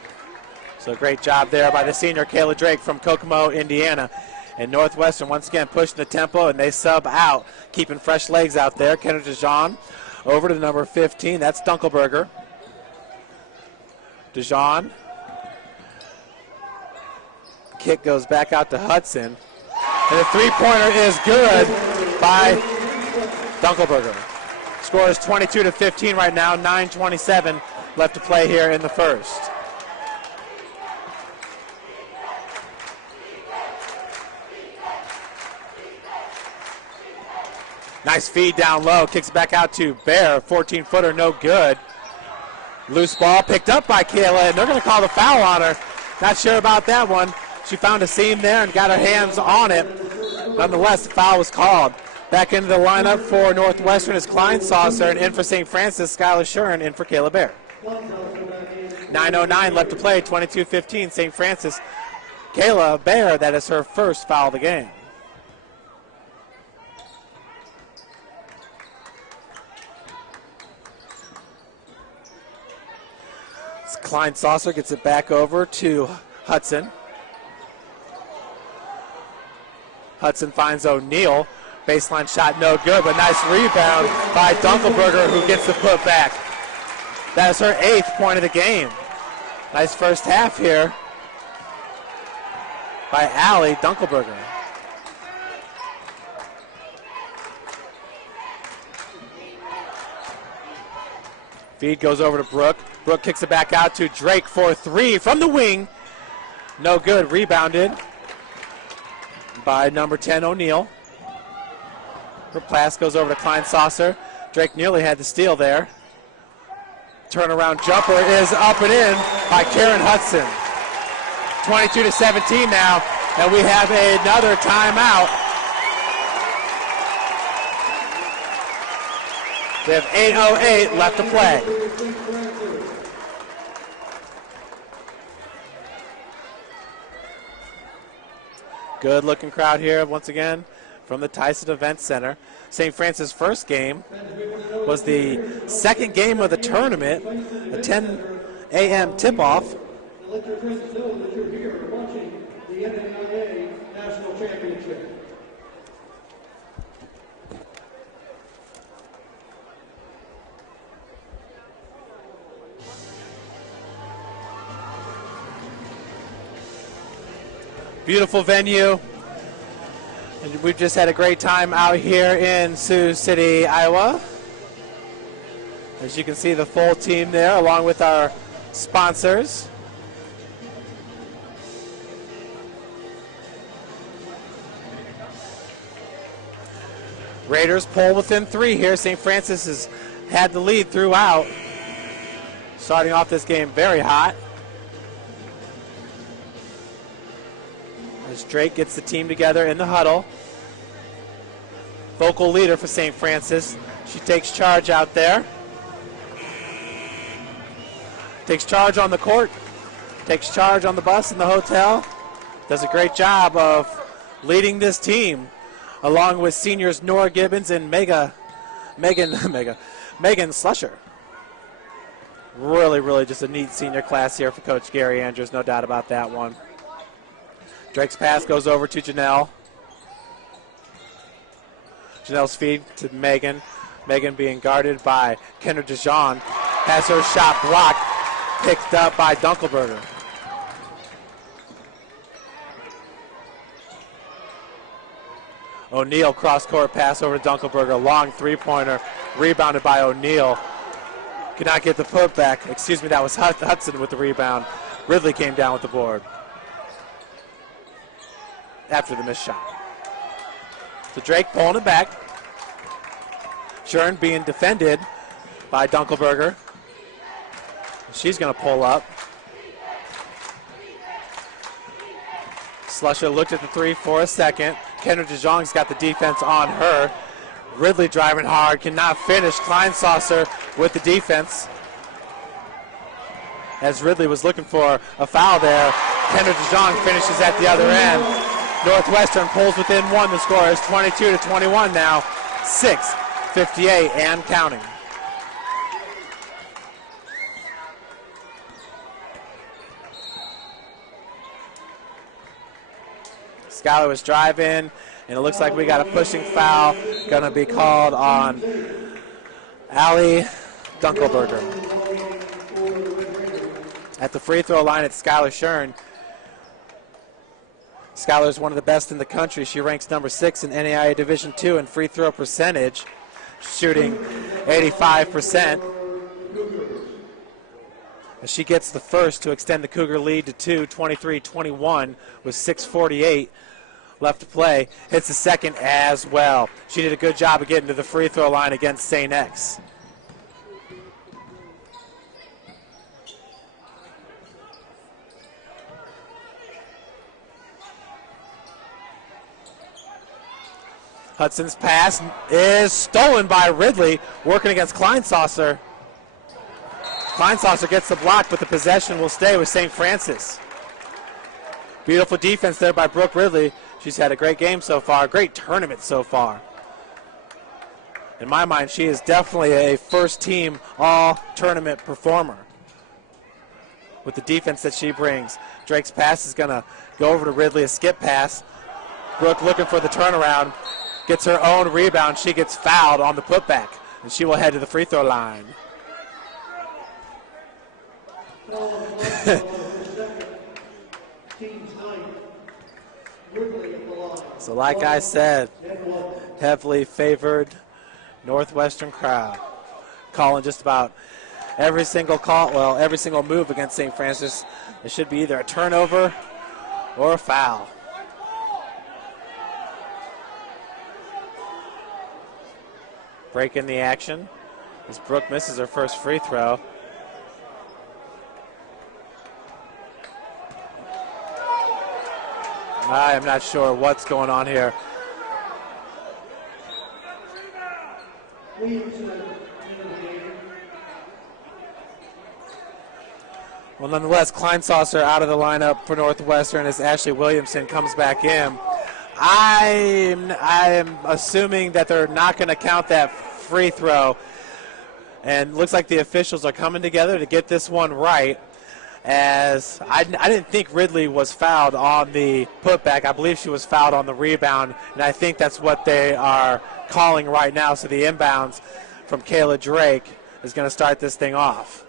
So great job there by the senior Kayla Drake from Kokomo, Indiana. And Northwestern once again pushing the tempo, and they sub out, keeping fresh legs out there. Kendra DeJong over to number 15. That's Dunkelberger. DeJong. Kick goes back out to Hudson. And the three-pointer is good by Dunkelberger. Score is 22-15 right now, 9:27 left to play here in the first. Nice feed down low, kicks back out to Bear, 14-footer, no good. Loose ball picked up by Kayla, and they're going to call the foul on her. Not sure about that one. She found a seam there and got her hands on it. Nonetheless, the foul was called. Back into the lineup for Northwestern is Klein Saucer, and in for St. Francis, Skylar Shern, in for Kayla Bear. 9:09 left to play, 22-15, St. Francis. Kayla Bear, that is her first foul of the game. Klein Saucer gets it back over to Hudson. Hudson finds O'Neal. Baseline shot no good, but nice rebound by Dunkelberger, who gets the putback. That is her 8th point of the game. Nice first half here by Allie Dunkelberger. Feed goes over to Brooke. Brooke kicks it back out to Drake for 3 from the wing. No good. Rebounded by number 10, O'Neal. Her pass goes over to Klein Saucer. Drake nearly had the steal there. Turnaround jumper is up and in by Karen Hudson. 22-17 now, and we have another timeout. We have 8:08 left to play. Good looking crowd here once again from the Tyson Event Center. St. Francis' first game was the second game of the tournament, a 10 a.m. tip-off. Let your friends know that you're here watching the NAIA National Championship. Beautiful venue. And we've just had a great time out here in Sioux City, Iowa. As you can see, the full team there along with our sponsors. Raiders pull within 3 here. St. Francis has had the lead throughout. Starting off this game very hot. As Drake gets the team together in the huddle. Vocal leader for St. Francis. She takes charge out there. Takes charge on the court. Takes charge on the bus in the hotel. Does a great job of leading this team, along with seniors Nora Gibbons and Megan Slusher. Really just a neat senior class here for Coach Gary Andrews, no doubt about that one. Drake's pass goes over to Janelle. Janelle's feed to Megan. Megan being guarded by Kendra DeJean. Has her shot blocked, picked up by Dunkelberger. O'Neal cross-court pass over to Dunkelberger. Long three-pointer, rebounded by O'Neal. Could not get the putback. Excuse me, that was Hudson with the rebound. Ridley came down with the board after the missed shot. So Drake pulling it back. Shern being defended by Dunkelberger. She's going to pull up. Slusher looked at the 3 for a second. Kendra DeJong's got the defense on her. Ridley driving hard, cannot finish. Klein Saucer with the defense. As Ridley was looking for a foul there, Kendra DeJong finishes at the other end. Northwestern pulls within 1. The score is 22-21 now. 6:58 and counting. Skylar was driving, and it looks like we got a pushing foul going to be called on Allie Dunkelberger. At the free throw line, it's Skylar Shern. Skylar is one of the best in the country. She ranks number 6 in NAIA Division II in free throw percentage, shooting 85%. She gets the first to extend the Cougar lead to 23-21 with 6:48 left to play. Hits the second as well. She did a good job of getting to the free throw line against St. X. Hudson's pass is stolen by Ridley, working against Kleinsasser. Kleinsasser gets the block, but the possession will stay with St. Francis. Beautiful defense there by Brooke Ridley. She's had a great game so far, great tournament so far. In my mind, she is definitely a first-team all-tournament performer with the defense that she brings. Drake's pass is going to go over to Ridley, a skip pass. Brooke looking for the turnaround. Gets her own rebound. She gets fouled on the putback, and she will head to the free throw line. So like I said, heavily favored Northwestern crowd. Calling just about every single call, well, every single move against St. Francis. It should be either a turnover or a foul. Break in the action as Brooke misses her first free throw. I am not sure what's going on here. Well, nonetheless, Kleinsasser out of the lineup for Northwestern as Ashley Williamson comes back in. I am assuming that they're not going to count that free throw, and looks like the officials are coming together to get this one right, as I didn't think Ridley was fouled on the putback. I believe she was fouled on the rebound, and I think that's what they are calling right now. So the inbounds from Kayla Drake is going to start this thing off.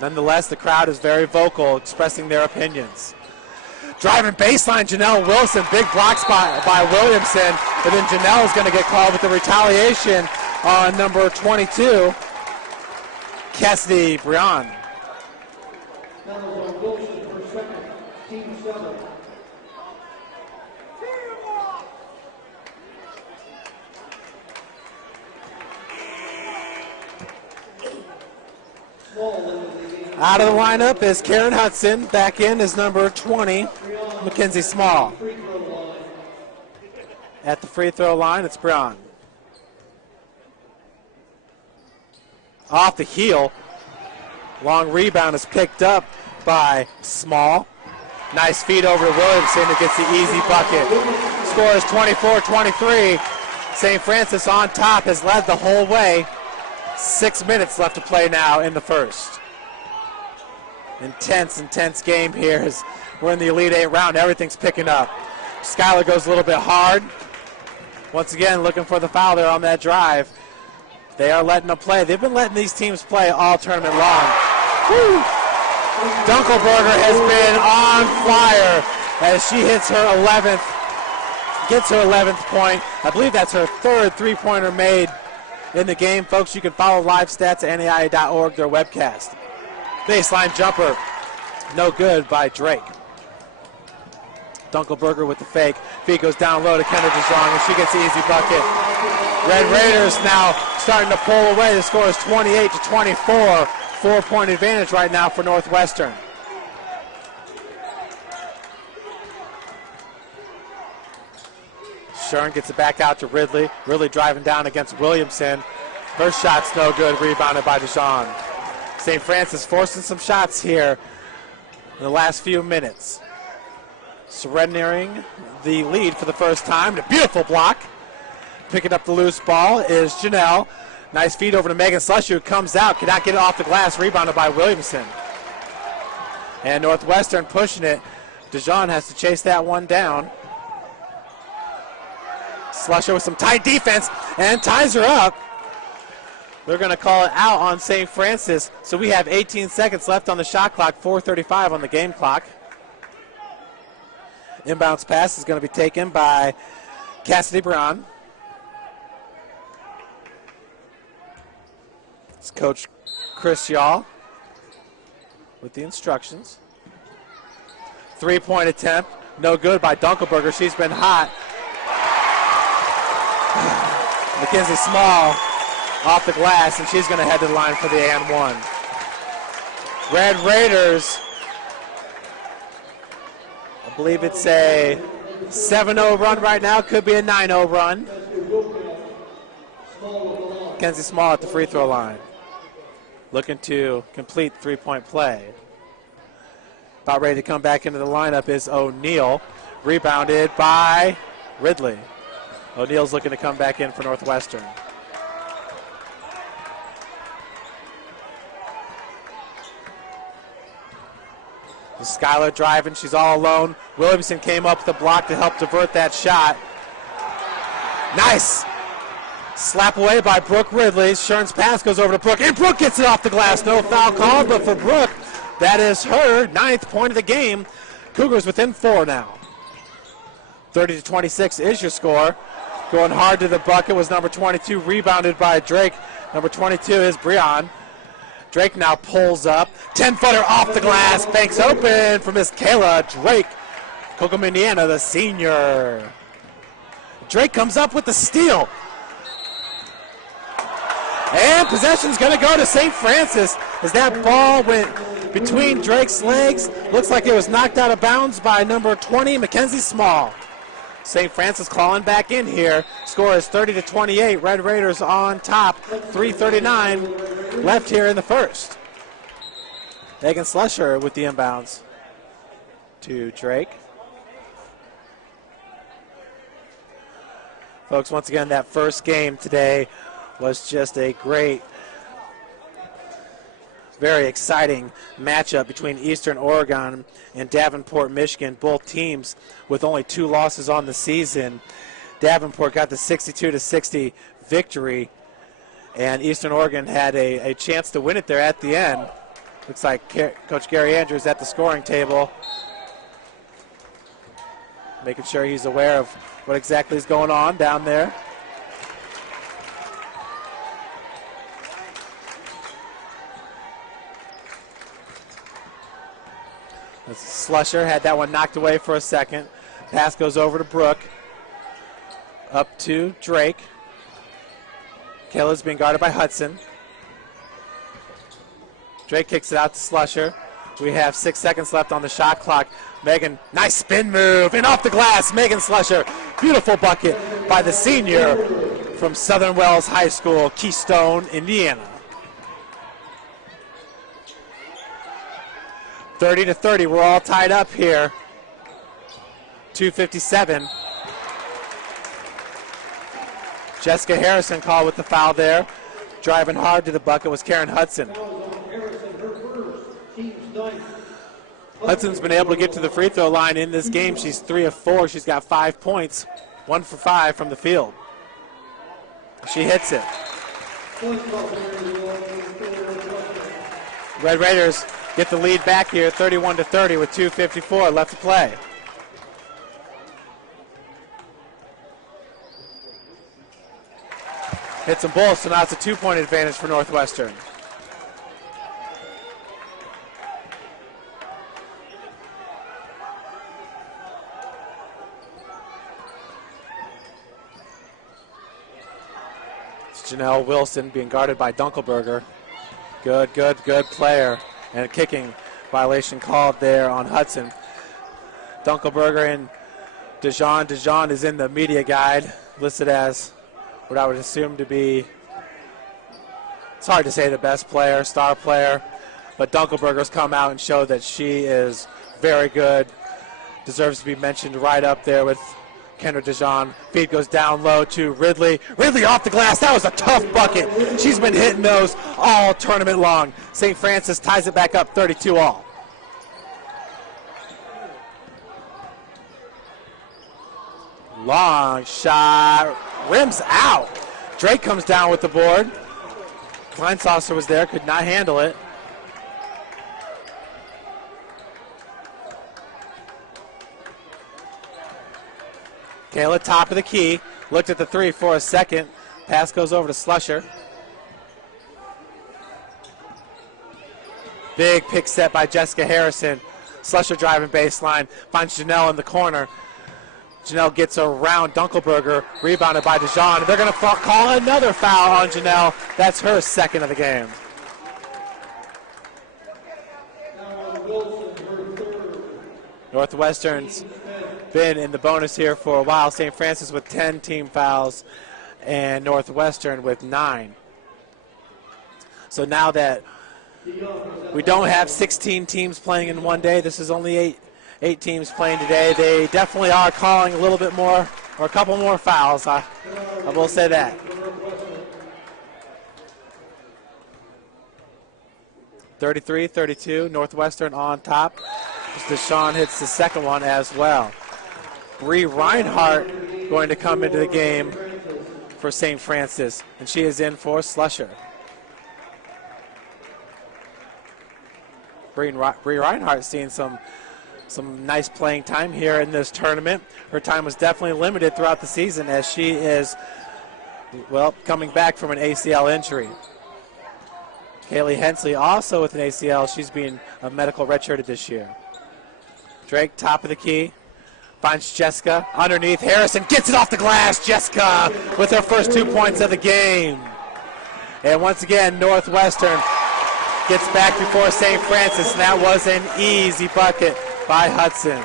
Nonetheless, the crowd is very vocal, expressing their opinions. Driving baseline, Janelle Wilson, big block spot by Williamson, but then Janelle is going to get called with the retaliation on number 22, Cassidy Brian. Wilson for second, team 7. Out of the lineup is Karen Hudson. Back in is number 20, Mackenzie Small. At the free throw line, it's Brown. Off the heel. Long rebound is picked up by Small. Nice feed over to Williamson that gets the easy bucket. Score is 24-23. St. Francis on top, has led the whole way. 6 minutes left to play now in the first. Intense game here as we're in the Elite Eight round. Everything's picking up. Skylar goes a little bit hard. Once again, looking for the foul there on that drive. They are letting them play. They've been letting these teams play all tournament long. Woo! Dunkelberger has been on fire as she hits her 11th, gets her 11th point. I believe that's her third three-pointer made in the game. Folks, you can follow live stats at NAIA.org, their webcast. Baseline jumper, no good by Drake. Dunkelberger with the fake. Feed goes down low to Kendra DeJong, and she gets the easy bucket. Red Raiders now starting to pull away. The score is 28-24. 4-point advantage right now for Northwestern. Shern gets it back out to Ridley. Ridley driving down against Williamson. Her shot's no good, rebounded by DeJong. St. Francis forcing some shots here in the last few minutes. Surrendering the lead for the first time. A beautiful block. Picking up the loose ball is Janelle. Nice feed over to Megan Slusher, who comes out, cannot get it off the glass, rebounded by Williamson. And Northwestern pushing it. DeJong has to chase that one down. Slusher with some tight defense and ties her up. They're going to call it out on St. Francis. So we have 18 seconds left on the shot clock, 4:35 on the game clock. Inbounds pass is going to be taken by Cassidy Brown. It's Coach Chris Yaw. with the instructions. Three-point attempt, no good by Dunkelberger. She's been hot. Mackenzie Small off the glass, and she's going to head to the line for the and one. Red Raiders, I believe it's a 7-0 run right now. Could be a 9-0 run. Mackenzie Small at the free throw line, looking to complete three-point play. About ready to come back into the lineup is O'Neal, rebounded by Ridley. O'Neal's looking to come back in for Northwestern. Skylar driving, she's all alone. Williamson came up with a block to help divert that shot. Nice! Slap away by Brooke Ridley. Shern's pass goes over to Brooke, and Brooke gets it off the glass. No foul called, but for Brooke, that is her 9th point of the game. Cougars within 4 now. 30-26 is your score. Going hard to the bucket was number 22, rebounded by Drake. Number 22 is Breon. Drake now pulls up. 10-footer off the glass. Banks open for Miss Kayla Drake. Kokomo, Indiana, the senior. Drake comes up with the steal. And possession's going to go to St. Francis as that ball went between Drake's legs. Looks like it was knocked out of bounds by number 20, Mackenzie Small. St. Francis clawing back in here. Score is 30-28. Red Raiders on top. 3:39 left here in the first. Megan Slusher with the inbounds to Drake. Folks, once again, that first game today was just a great, very exciting matchup between Eastern Oregon and Davenport, Michigan. Both teams with only 2 losses on the season. Davenport got the 62-60 victory, and Eastern Oregon had a chance to win it there at the end. Looks like Coach Gary Andrews at the scoring table, making sure he's aware of what exactly is going on down there. Slusher had that one knocked away for a second. Pass goes over to Brooke. Up to Drake. Kayla's being guarded by Hudson. Drake kicks it out to Slusher. We have 6 seconds left on the shot clock. Megan, nice spin move, and off the glass, Megan Slusher. Beautiful bucket by the senior from Southern Wells High School, Keystone, Indiana. 30-30, we're all tied up here. 2:57. Jessica Harrison called with the foul there. Driving hard to the bucket was Karen Hudson. Hudson's been able to get to the free throw line in this game. She's 3 of 4. She's got 5 points, 1 for 5 from the field. She hits it. Red Raiders get the lead back here, 31-30 with 2:54 left to play. Hits them both, so now it's a 2-point advantage for Northwestern. It's Janelle Wilson being guarded by Dunkelberger. Good player. And a kicking violation called there on Hudson. Dunkelberger and Dijon. Dijon is in the media guide, listed as what I would assume to be, it's hard to say the best player, star player, but Dunkelberger's come out and showed that she is very good, deserves to be mentioned right up there with Kendra Dijon. Feed goes down low to Ridley. Ridley off the glass. That was a tough bucket. She's been hitting those all tournament long. St. Francis ties it back up 32 all. Long shot. Rims out. Drake comes down with the board. Kleinsaucer was there, could not handle it. Kayla, top of the key, looked at the 3 for a second. Pass goes over to Slusher. Big pick set by Jessica Harrison. Slusher driving baseline. Finds Janelle in the corner. Janelle gets around Dunkelberger. Rebounded by DeJean. They're going to call another foul on Janelle. That's her second of the game. Northwestern's been in the bonus here for a while. St. Francis with 10 team fouls and Northwestern with 9. So now that we don't have 16 teams playing in one day, this is only eight teams playing today, they definitely are calling a little bit more, or a couple more fouls. I will say that. (33-32), Northwestern on top. DeShawn hits the second one as well. Bree Reinhardt going to come into the game for St. Francis, and she is in for Slusher. Bree Reinhardt seeing some nice playing time here in this tournament. Her time was definitely limited throughout the season as she is, well, coming back from an ACL injury. Kaylee Hensley also with an ACL. She's being a medical redshirted this year. Drake, top of the key, finds Jessica underneath. Harrison gets it off the glass. Jessica with her first 2 points of the game. And once again, Northwestern gets back before St. Francis, and that was an easy bucket by Hudson.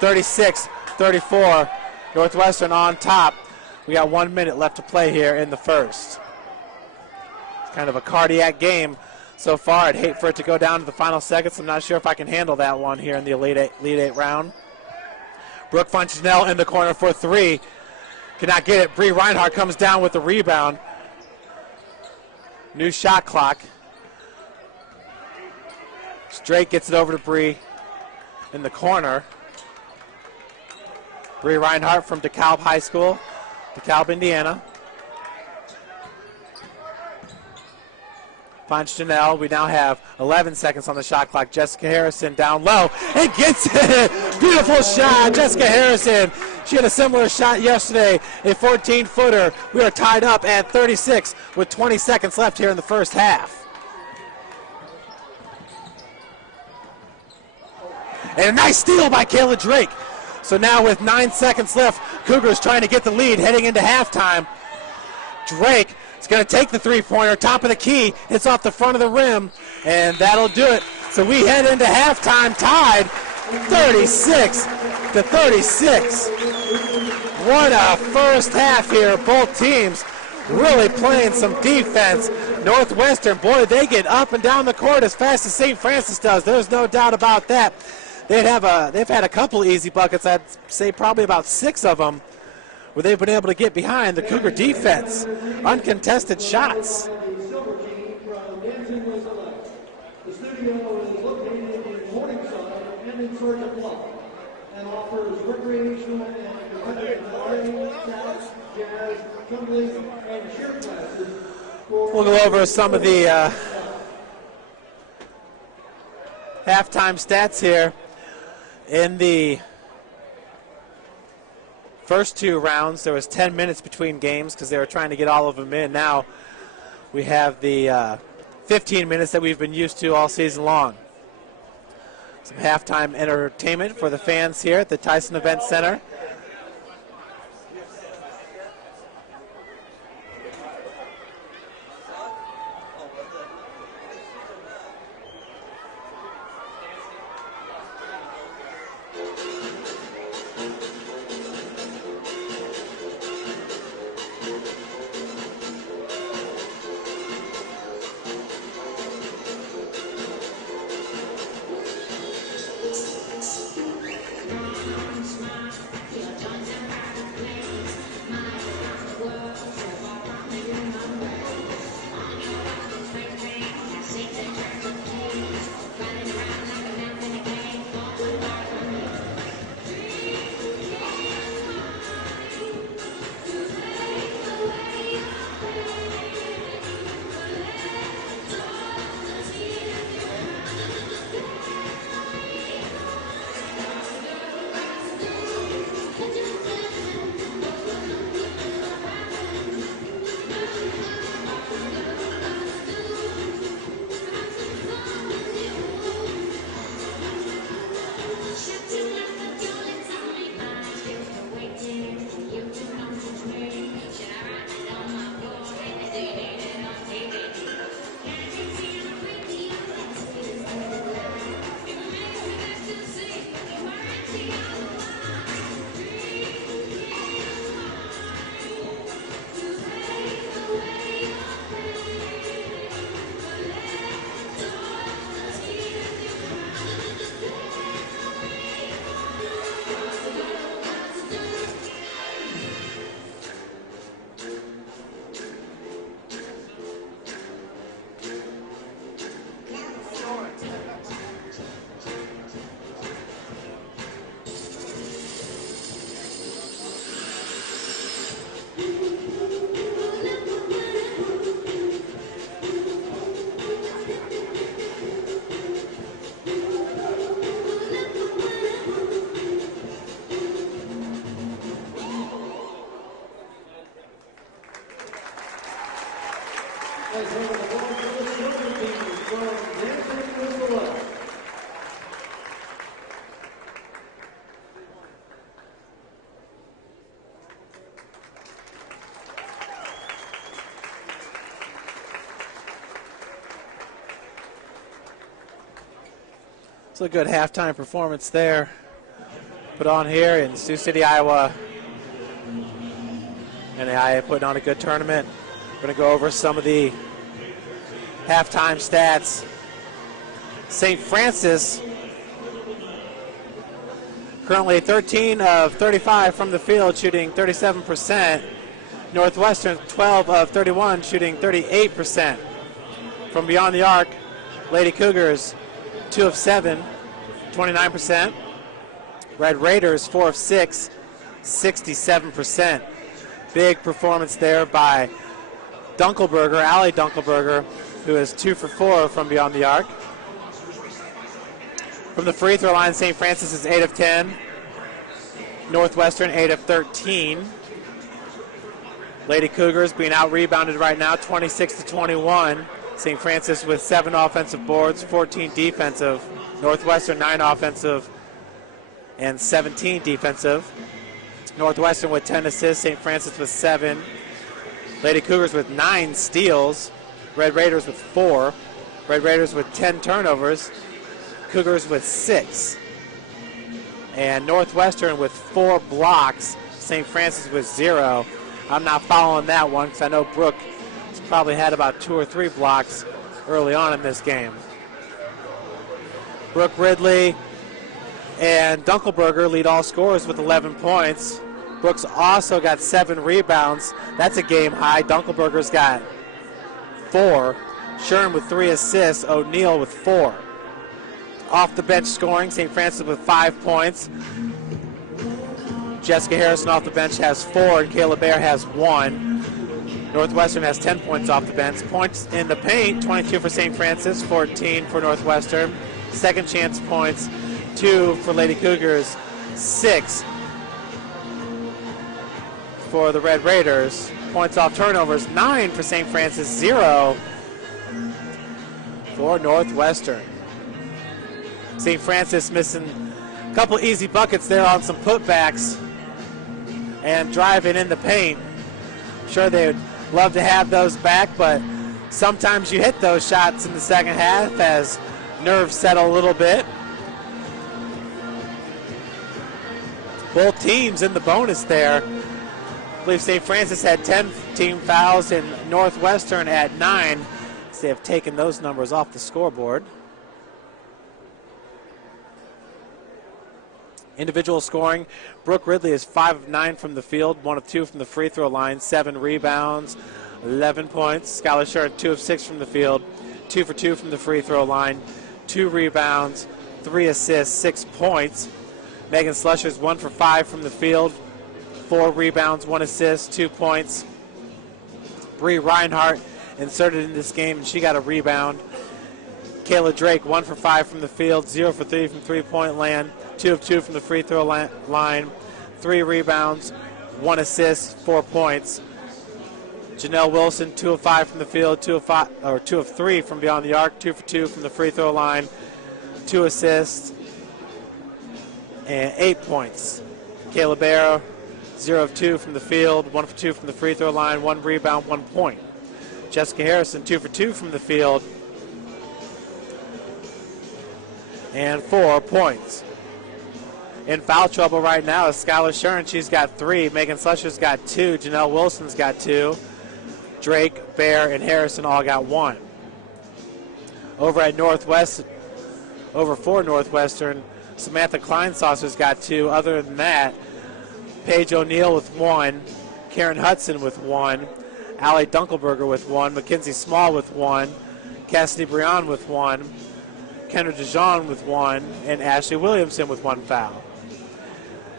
36-34, Northwestern on top. We got 1 minute left to play here in the first. It's kind of a cardiac game so far. I'd hate for it to go down to the final seconds. I'm not sure if I can handle that one here in the Elite Eight round. Brooke finds Janelle in the corner for 3. Cannot get it. Bree Reinhardt comes down with the rebound. New shot clock. Drake gets it over to Bree in the corner. Bree Reinhardt from DeKalb High School, DeKalb, Indiana. Finds Janelle. We now have 11 seconds on the shot clock. Jessica Harrison down low and gets it. Beautiful shot, Jessica Harrison. She had a similar shot yesterday, a 14-footer. We are tied up at 36 with 20 seconds left here in the first half. And a nice steal by Kayla Drake. So now with 9 seconds left, Cougars trying to get the lead heading into halftime. Drake is going to take the three-pointer, top of the key, hits off the front of the rim, and that'll do it. So we head into halftime tied 36-36. What a first half here. Both teams really playing some defense. Northwestern, boy, they get up and down the court as fast as St. Francis does. There's no doubt about that. They've had a couple easy buckets, I'd say probably about 6 of them, where they've been able to get behind the Cougar defense. Uncontested shots. The studio is located in Morningside and in Sergeant Bluff and offers recreational and competitive ballet, tap, jazz, tumbling, and cheer classes. We'll go over some of the halftime stats here. In the first 2 rounds, there was 10 minutes between games because they were trying to get all of them in. Now we have the 15 minutes that we've been used to all season long. Some halftime entertainment for the fans here at the Tyson Event Center. As over the ball for the Silver team from Lansing, Missoula. It's a good halftime performance there put on here in Sioux City, Iowa. NAIA putting on a good tournament. We're going to go over some of the halftime stats. St. Francis currently 13 of 35 from the field, shooting 37%. Northwestern 12 of 31, shooting 38%. From beyond the arc, Lady Cougars 2 of 7, 29%. Red Raiders 4 of 6, 67%. Big performance there by Dunkelberger, Allie Dunkelberger, who is 2 for 4 from beyond the arc. From the free throw line, St. Francis is 8 of 10. Northwestern 8 of 13. Lady Cougars being out-rebounded right now, 26-21. St. Francis with 7 offensive boards, 14 defensive. Northwestern 9 offensive and 17 defensive. Northwestern with 10 assists, St. Francis with 7. Lady Cougars with 9 steals. Red Raiders with 4. Red Raiders with 10 turnovers. Cougars with 6. And Northwestern with 4 blocks. St. Francis with 0. I'm not following that one because I know Brooke has probably had about 2 or 3 blocks early on in this game. Brooke Ridley and Dunkelberger lead all scorers with 11 points. Brooks also got 7 rebounds. That's a game high. Dunkelberger's got 4. Shern with 3 assists. O'Neal with 4. Off the bench scoring, St. Francis with 5 points. Jessica Harrison off the bench has 4, and Kayla Bear has 1. Northwestern has 10 points off the bench. Points in the paint, 22 for St. Francis, 14 for Northwestern. Second chance points, 2 for Lady Cougars, 6 for the Red Raiders. Points off turnovers, 9 for St. Francis, 0 for Northwestern. St. Francis missing a couple easy buckets there on some putbacks and driving in the paint. I'm sure they would love to have those back, but sometimes you hit those shots in the second half as nerves settle a little bit. Both teams in the bonus there. I believe St. Francis had 10 team fouls and Northwestern at 9. So they have taken those numbers off the scoreboard. Individual scoring, Brooke Ridley is 5 of 9 from the field, 1 of 2 from the free throw line, 7 rebounds, 11 points. Skylar Shern 2 of 6 from the field, 2 for 2 from the free throw line, 2 rebounds, 3 assists, 6 points. Megan Slusher's 1 for 5 from the field, 4 rebounds, 1 assist, 2 points. Bree Reinhardt inserted in this game, and she got a rebound. Kayla Drake, 1 for 5 from the field, 0 for 3 from three-point land, 2 of 2 from the free throw line, 3 rebounds, 1 assist, 4 points. Janelle Wilson, 2 of 5 from the field, 2 of 3 from beyond the arc, 2 for 2 from the free throw line, 2 assists, and 8 points. Kayla Barrow, 0 of 2 from the field, 1 for 2 from the free throw line, 1 rebound, 1 point. Jessica Harrison, 2 for 2 from the field, and 4 points. In foul trouble right now is Skylar Shern. She's got 3. Megan Slusher's got 2. Janelle Wilson's got 2. Drake, Bear, and Harrison all got 1. Over at Northwest, over for Northwestern, Samantha Kleinsaucer's got 2. Other than that, Paige O'Neal with 1. Karen Hudson with 1. Allie Dunkelberger with 1. Mackenzie Small with 1. Cassidy Brion with 1. Kendra DeJean with 1. And Ashley Williamson with 1 foul.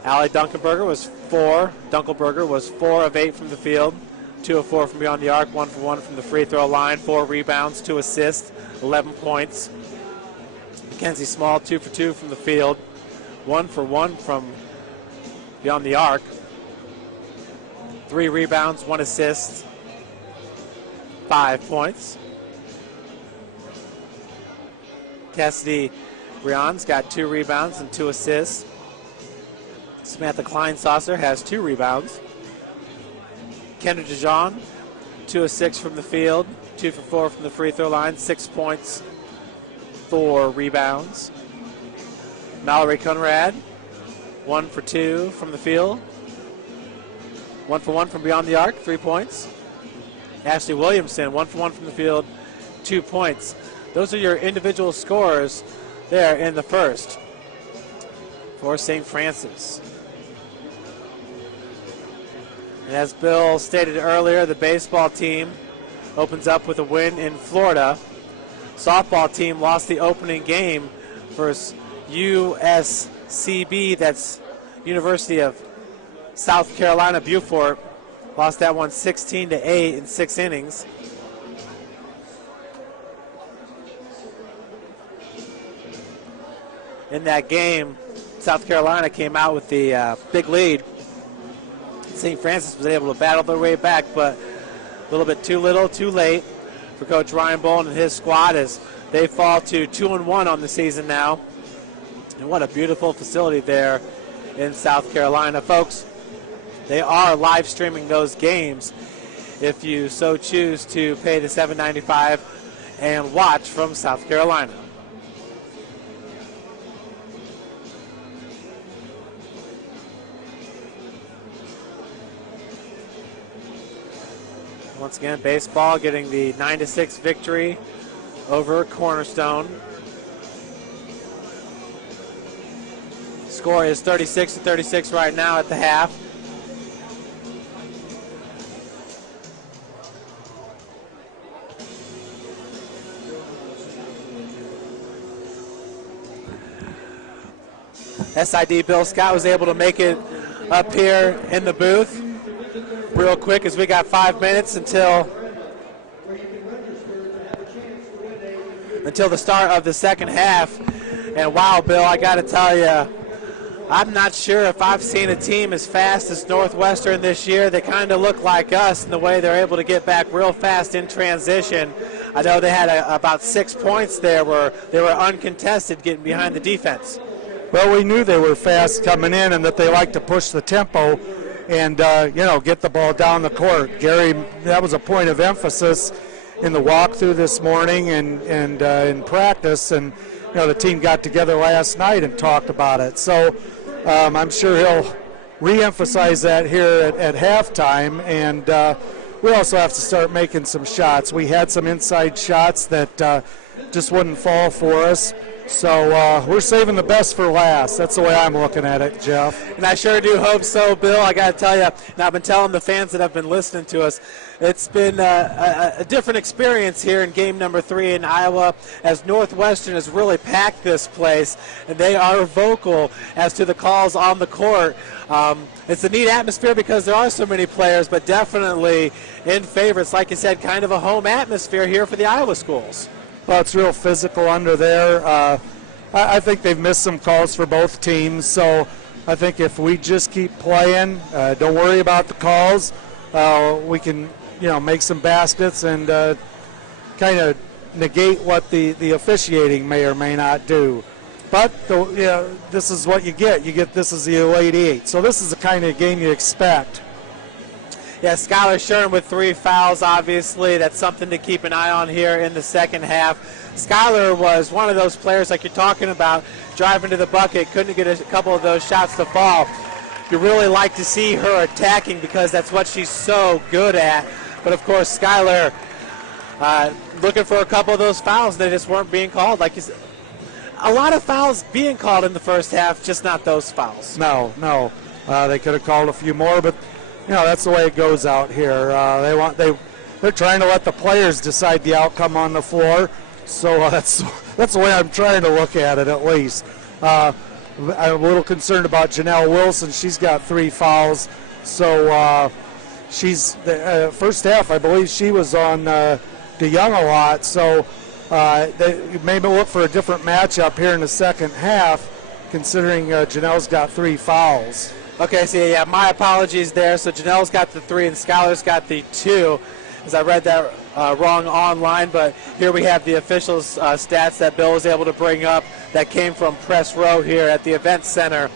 Allie Dunkelberger was 4. Dunkelberger was 4 of 8 from the field, 2 of 4 from beyond the arc, 1 for 1 from the free throw line, 4 rebounds, 2 assists, 11 points. Mackenzie Small, 2 for 2 from the field, 1 for 1 from beyond the arc, 3 rebounds, 1 assist, 5 points. Cassidy Brion's got 2 rebounds and 2 assists. Samantha Kleinsasser has 2 rebounds. Kendra DeJean, 2 of 6 from the field, 2 for 4 from the free throw line, 6 points, 4 rebounds. Mallory Conrad, 1 for 2 from the field, 1 for 1 from beyond the arc, 3 points. Ashley Williamson, 1 for 1 from the field, 2 points. Those are your individual scores there in the first for St. Francis. And as Bill stated earlier, the baseball team opens up with a win in Florida. Softball team lost the opening game versus USCB, that's University of South Carolina Beaufort. Lost that one 16-8 in 6 innings. In that game, South Carolina came out with the big lead. St. Francis was able to battle their way back, but a little bit too little, too late for Coach Ryan Bowen and his squad as they fall to 2-1 on the season now. And what a beautiful facility there in South Carolina. Folks, they are live streaming those games if you so choose to pay the $7.95 and watch from South Carolina. Once again, baseball getting the 9-6 victory over Cornerstone. Score is 36-36 right now at the half. SID Bill Scott was able to make it up here in the booth real quick as we got 5 minutes until the start of the second half. And wow, Bill, I got to tell you, I'm not sure if I've seen a team as fast as Northwestern this year. They kind of look like us in the way they're able to get back real fast in transition. I know they had about 6 points there where they were uncontested getting behind the defense. Well, we knew they were fast coming in and that they like to push the tempo and, get the ball down the court. Gary, that was a point of emphasis in the walkthrough this morning and in practice. And, the team got together last night and talked about it. So I'm sure he'll re-emphasize that here at halftime. And we also have to start making some shots. We had some inside shots that just wouldn't fall for us. So we're saving the best for last. That's the way I'm looking at it, Jeff. And I sure do hope so, Bill. I got to tell you, and I've been telling the fans that have been listening to us, it's been a different experience here in game number 3 in Iowa as Northwestern has really packed this place, and they are vocal as to the calls on the court. It's a neat atmosphere because there are so many players, but definitely in favor. It's, like you said, kind of a home atmosphere here for the Iowa schools. Well, it's real physical under there. I think they've missed some calls for both teams, so I think if we just keep playing, don't worry about the calls, we can, make some baskets and kind of negate what the officiating may or may not do. But this is what you get. This is the Elite 8, so this is the kind of game you expect. Yeah, Skylar Sherman with 3 fouls, obviously. That's something to keep an eye on here in the second half. Skylar was one of those players like you're talking about, driving to the bucket, couldn't get a couple of those shots to fall. You really like to see her attacking because that's what she's so good at. But, of course, Skylar looking for a couple of those fouls. They just weren't being called. Like you said, a lot of fouls being called in the first half, just not those fouls. No. They could have called a few more, but that's the way it goes out here. They're trying to let the players decide the outcome on the floor. So that's the way I'm trying to look at it, at least. I'm a little concerned about Janelle Wilson. She's got 3 fouls. So she's first half, I believe she was on DeYoung a lot. So they maybe look for a different matchup here in the second half, considering Janelle's got 3 fouls. Okay, so yeah, my apologies there. So Janelle's got the 3 and Skylar's got the 2. As I read that wrong online, but here we have the officials' stats that Bill was able to bring up that came from press row here at the event center.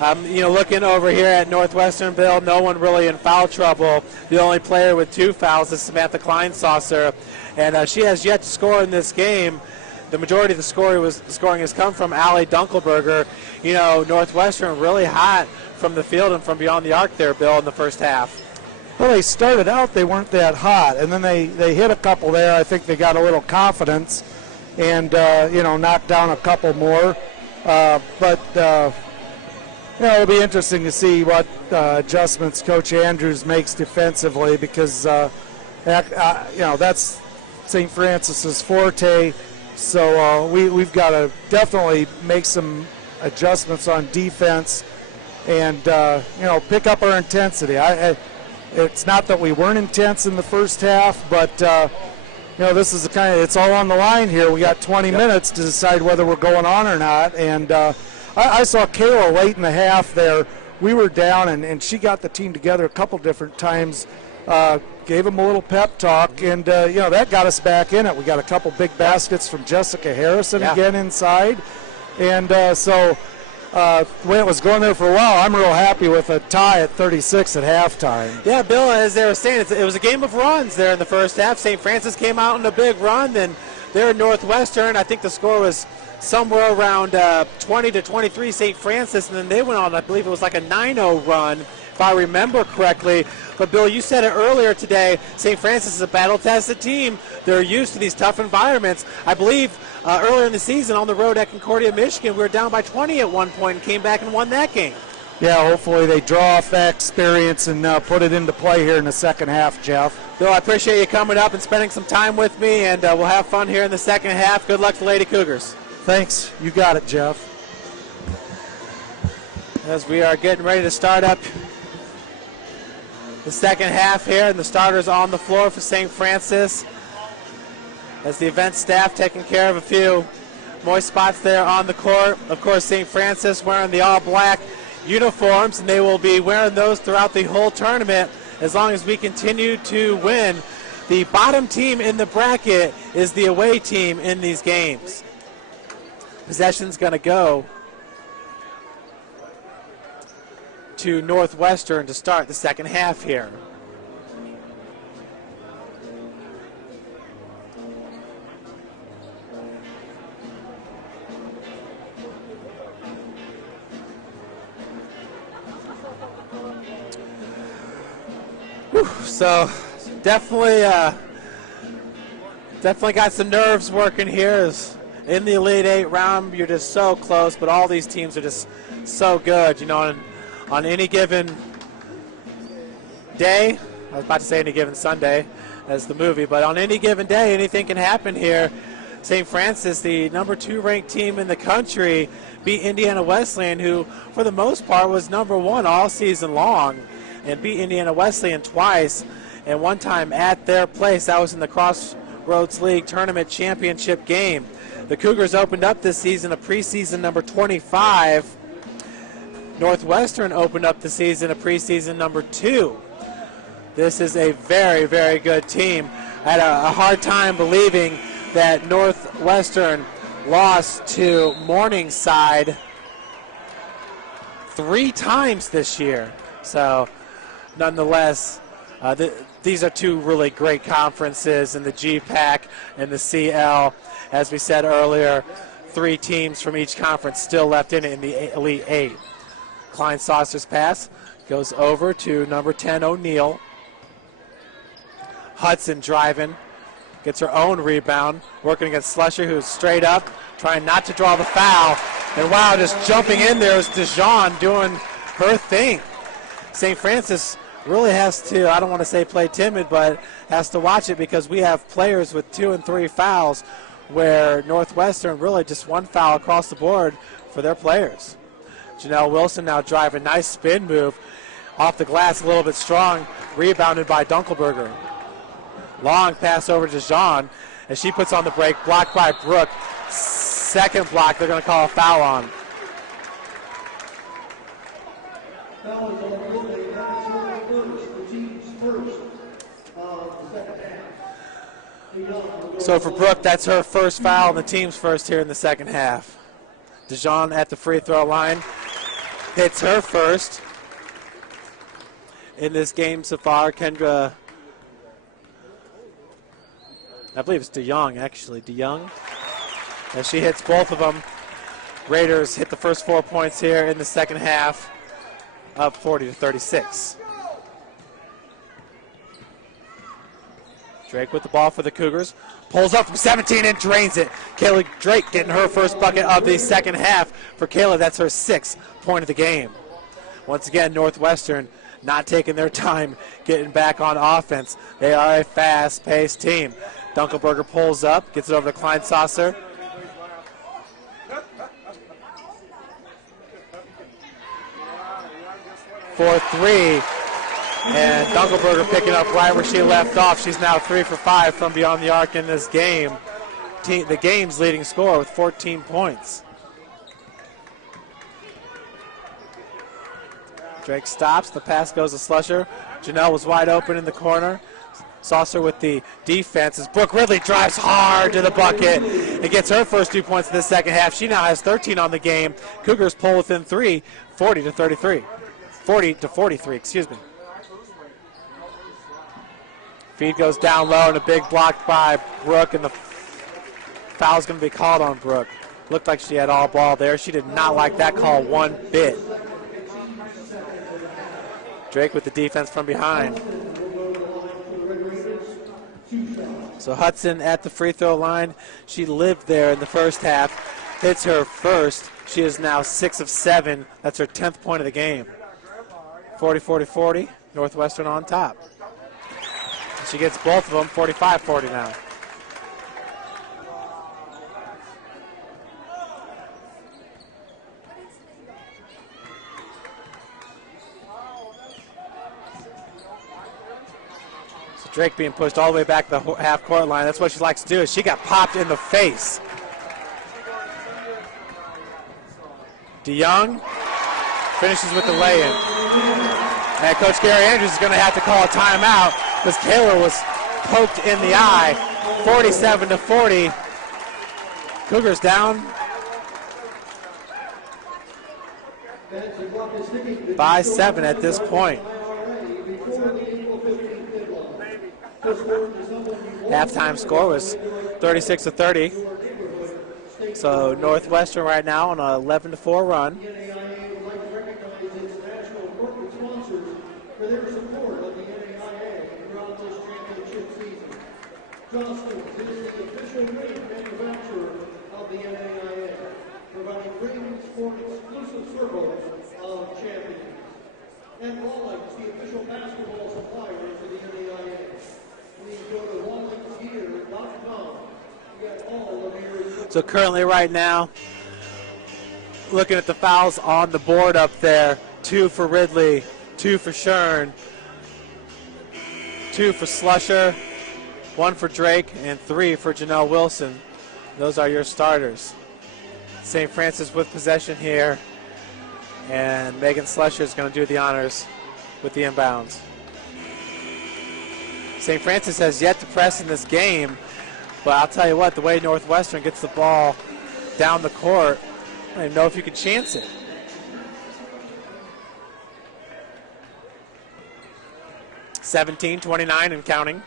Looking over here at Northwestern, Bill, no one really in foul trouble. The only player with 2 fouls is Samantha Kleinsasser, and she has yet to score in this game. The majority of the scoring has come from Allie Dunkelberger. Northwestern really hot from the field and from beyond the arc there, Bill, in the first half. Well, they started out, they weren't that hot, and then they hit a couple there. I think they got a little confidence and, knocked down a couple more. It'll be interesting to see what adjustments Coach Andrews makes defensively because, that's St. Francis's forte. So we've got to definitely make some adjustments on defense and, pick up our intensity. It's not that we weren't intense in the first half, but, this is it's all on the line here. We got 20 minutes to decide whether we're going on or not. And I saw Kayla late in the half there. We were down, and she got the team together a couple different times, gave them a little pep talk, and, that got us back in it. We got a couple big baskets from Jessica Harrison again inside. And the way it was going there for a while, I'm real happy with a tie at 36 at halftime. Yeah, Bill, as they were saying, it was a game of runs there in the first half. St. Francis came out in a big run. Then there at Northwestern, I think the score was somewhere around 20-23 St. Francis, and then they went on, I believe it was like a 9-0 run, if I remember correctly. But, Bill, you said it earlier today, St. Francis is a battle-tested team. They're used to these tough environments. I believe earlier in the season on the road at Concordia, Michigan, we were down by 20 at one point and came back and won that game. Yeah, hopefully they draw off that experience and put it into play here in the second half, Jeff. Bill, I appreciate you coming up and spending some time with me, and we'll have fun here in the second half. Good luck to Lady Cougars. Thanks. You got it, Jeff. As we are getting ready to start up the second half here, and the starters on the floor for St. Francis, as the event staff taking care of a few moist spots there on the court. Of course, St. Francis wearing the all-black uniforms, and they will be wearing those throughout the whole tournament as long as we continue to win. The bottom team in the bracket is the away team in these games. Possession's going to go to Northwestern to start the second half here. So definitely got some nerves working here. In the Elite Eight round, you're just so close, but all these teams are just so good. On any given day, I was about to say any given Sunday as the movie, but on any given day, anything can happen here. St. Francis, the number 2 ranked team in the country, beat Indiana Wesleyan, who for the most part was number 1 all season long, and beat Indiana Wesleyan twice, and one time at their place. That was in the Crossroads League Tournament Championship game. The Cougars opened up this season a preseason number 25. Northwestern opened up the season a preseason number 2. This is a very, very good team. I had a hard time believing that Northwestern lost to Morningside 3 times this year. So, nonetheless, these are 2 really great conferences in the GPAC and the CL. As we said earlier, 3 teams from each conference still left in it in the Elite Eight. Kleinsasser's pass goes over to number 10, O'Neill. Hudson driving, gets her own rebound, working against Slusher, who's straight up, trying not to draw the foul. And wow, just jumping in there is Dijon doing her thing. St. Francis really has to, I don't want to say play timid, but has to watch it because we have players with 2 and 3 fouls, where Northwestern really just 1 foul across the board for their players. Janelle Wilson now driving, nice spin move off the glass, a little bit strong, rebounded by Dunkelberger. Long pass over to Dijon as she puts on the break, blocked by Brooke. Second block, they're going to call a foul on. Foul is on Brooke, the team's first of the second half. So for Brooke, that's her first foul and the team's first here in the second half. DeJong at the free throw line. Hits her first in this game so far. Kendra, I believe it's DeJong actually. DeJong. As she hits both of them. Raiders hit the first 4 points here in the second half, up 40-36. Drake with the ball for the Cougars. Pulls up from 17 and drains it. Kayla Drake getting her first bucket of the second half. For Kayla, that's her 6th point of the game. Once again, Northwestern not taking their time getting back on offense. They are a fast-paced team. Dunkelberger pulls up, gets it over to Klein-Saucer. For 3. And Dunkelberger picking up right where she left off. She's now 3 for 5 from beyond the arc in this game. The game's leading scorer with 14 points. Drake stops. The pass goes to Slusher. Janelle was wide open in the corner. Saucer with the defense as Brooke Ridley drives hard to the bucket and gets her first 2 points in the second half. She now has 13 on the game. Cougars pull within 3, 40-33. 40-43, excuse me. Feed goes down low and a big block by Brooke, and the foul's going to be called on Brooke. Looked like she had all ball there. She did not like that call one bit. Drake with the defense from behind. So Hudson at the free throw line. She lived there in the first half. Hits her first. She is now 6 of 7. That's her 10th point of the game. 40-40-40. Northwestern on top. She gets both of them, 45-40 now. So Drake being pushed all the way back to the half-court line. That's what she likes to do. She got popped in the face. DeJong finishes with the lay-in. And Coach Gary Andrews is going to have to call a timeout because Taylor was poked in the eye. 47-40. Cougars down by 7 at this point. Halftime score was 36-30. So Northwestern right now on an 11-4 run. Johnston is the official ring manufacturer of the NAIA, providing rings for exclusive circles of champions. And Rawlings, the official basketball supplier to the NAIA. Please go to rawlingsgear.com to get all of your... So currently right now, looking at the fouls on the board up there, 2 for Ridley, 2 for Shern, 2 for Slusher, 1 for Drake, and 3 for Janelle Wilson. Those are your starters. St. Francis with possession here, and Megan Slusher is going to do the honors with the inbounds. St. Francis has yet to press in this game, but I'll tell you what, the way Northwestern gets the ball down the court, I don't even know if you can chance it. (17-29) and counting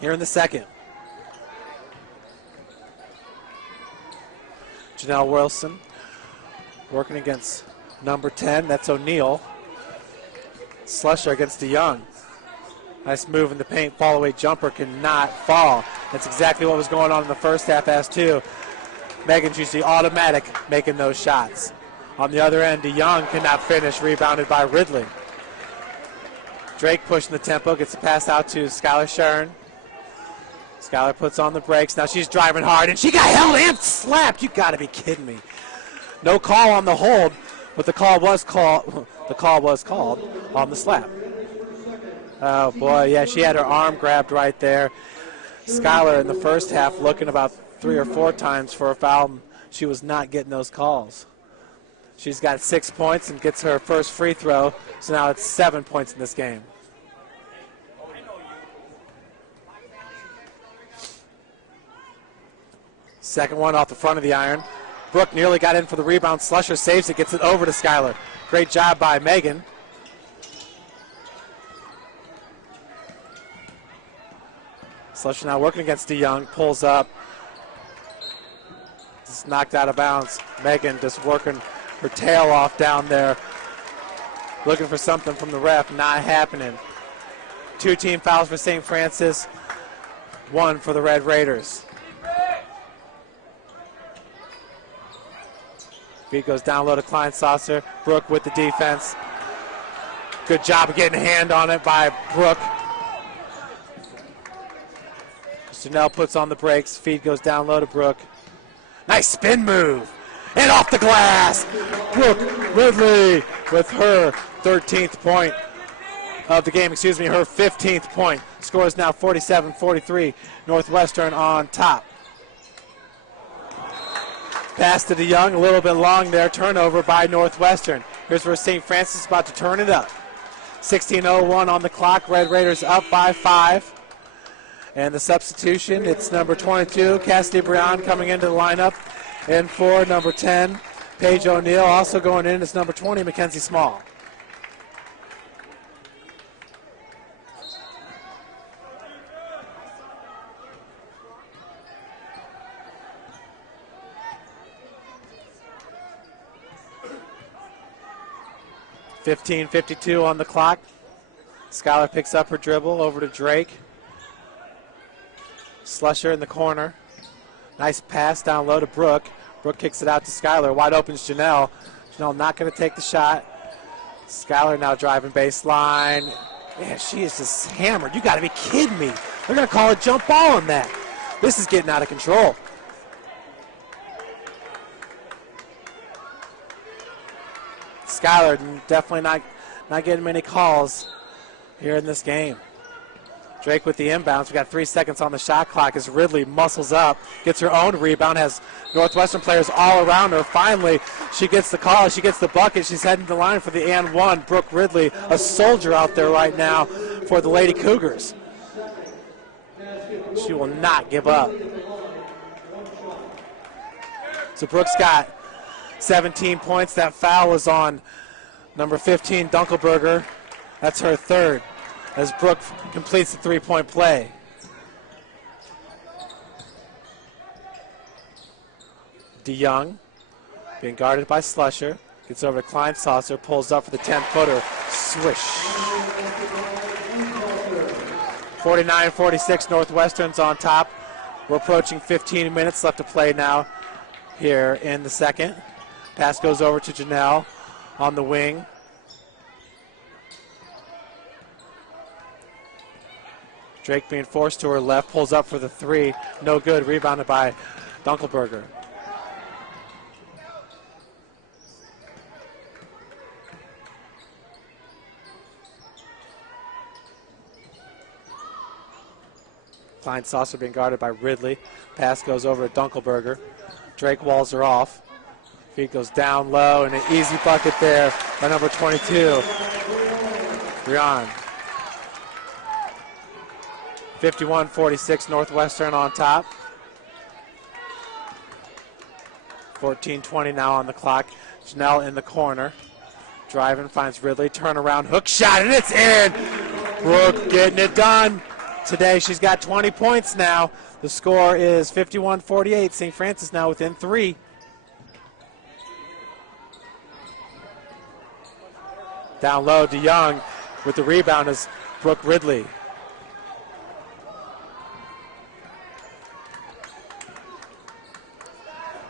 here in the second. Janelle Wilson working against number 10. That's O'Neal. Slusher against DeJong. Nice move in the paint. Fall away jumper cannot fall. That's exactly what was going on in the first half as too. Megan's usually automatic making those shots. On the other end, DeJong cannot finish. Rebounded by Ridley. Drake pushing the tempo. Gets the pass out to Skylar Shern. Skylar puts on the brakes. Now she's driving hard, and she got held and slapped. You got to be kidding me. No call on the hold, but the call was called. The call was called on the slap. Oh boy, yeah, she had her arm grabbed right there. Skylar in the first half looking about 3 or 4 times for a foul. She was not getting those calls. She's got 6 points and gets her first free throw. So now it's 7 points in this game. Second one off the front of the iron. Brooke nearly got in for the rebound. Slusher saves it, gets it over to Skylar. Great job by Megan. Slusher now working against DeYoung, pulls up. Just knocked out of bounds. Megan just working her tail off down there. Looking for something from the ref, not happening. 2 team fouls for St. Francis, 1 for the Red Raiders. Feed goes down low to Klein Saucer. Brooke with the defense. Good job of getting a hand on it by Brooke. Janelle puts on the brakes. Feed goes down low to Brooke. Nice spin move. And off the glass. Brooke Ridley with her 13th point of the game. Her 15th point. Score is now 47-43. Northwestern on top. Pass to DeYoung, a little bit long there. Turnover by Northwestern. Here's where St. Francis is about to turn it up. 16:01 on the clock. Red Raiders up by 5. And the substitution, it's number 22, Cassidy Breon, coming into the lineup. And for number 10, Paige O'Neill. Also going in is number 20, Mackenzie Small. .52 on the clock. Skylar picks up her dribble over to Drake. Slusher in the corner. Nice pass down low to Brooke. Brooke kicks it out to Skylar. Wide open is Janelle. Janelle not going to take the shot. Skylar now driving baseline. Man, she is just hammered. You got to be kidding me. They're going to call a jump ball on that. This is getting out of control. Skylar definitely not getting many calls here in this game. Drake with the inbounds. We got 3 seconds on the shot clock as Ridley muscles up, gets her own rebound, has Northwestern players all around her. Finally, she gets the call, she gets the bucket, she's heading to the line for the and one. Brooke Ridley, a soldier out there right now for the Lady Cougars. She will not give up. So Brooke's got 17 points. That foul was on number 15, Dunkelberger. That's her third, as Brooke completes the three-point play. DeYoung being guarded by Slusher. Gets over to Klein Saucer, pulls up for the 10-footer. Swish. 49-46, Northwestern's on top. We're approaching 15 minutes left to play now here in the second. Pass goes over to Janelle on the wing. Drake being forced to her left, pulls up for the three. No good, rebounded by Dunkelberger. Klein Saucer being guarded by Ridley. Pass goes over to Dunkelberger. Drake walls her off. Feet goes down low, and an easy bucket there by number 22, Breon. 51-46, Northwestern on top. 14:20 now on the clock. Janelle in the corner. Driving, finds Ridley. Turnaround, hook shot, and it's in! Brooke getting it done. Today she's got 20 points now. The score is 51-48. St. Francis now within 3. Down low, DeYoung with the rebound is Brooke Ridley.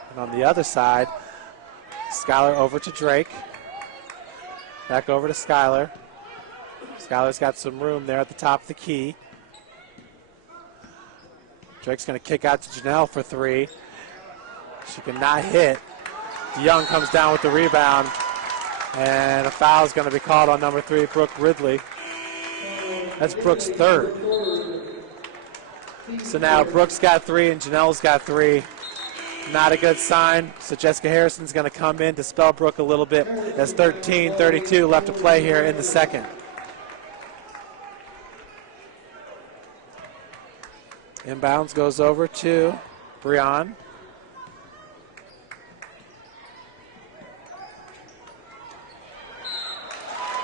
And on the other side, Skylar over to Drake. Back over to Skylar. Skylar's got some room there at the top of the key. Drake's going to kick out to Janelle for three. She cannot hit. DeYoung comes down with the rebound. And a foul is going to be called on number 3, Brooke Ridley. That's Brooke's third. So now Brooke's got 3 and Janelle's got 3. Not a good sign. So Jessica Harrison's going to come in to spell Brooke a little bit. There's 13:32 left to play here in the second. Inbounds goes over to Breon.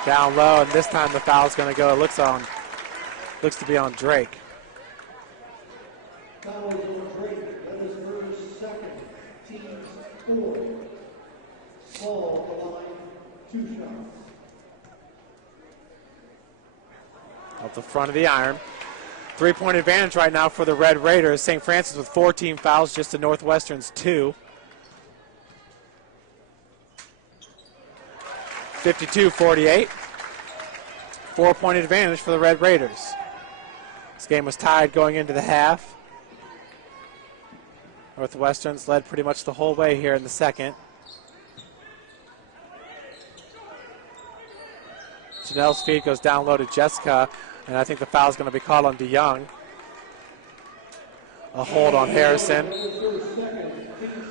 Down low, and this time the foul's going to go. It looks to be on Drake. Foul is on Drake. That is first, second. Teams 4. Ball at the line, 2 shots. Up the front of the iron. 3-point advantage right now for the Red Raiders. St. Francis with 4 team fouls, just to Northwestern's 2. 52-48. 4-point advantage for the Red Raiders. This game was tied going into the half. Northwestern's led pretty much the whole way here in the second. Janelle's feed goes down low to Jessica, and I think the foul is going to be called on DeYoung. A hold on Harrison.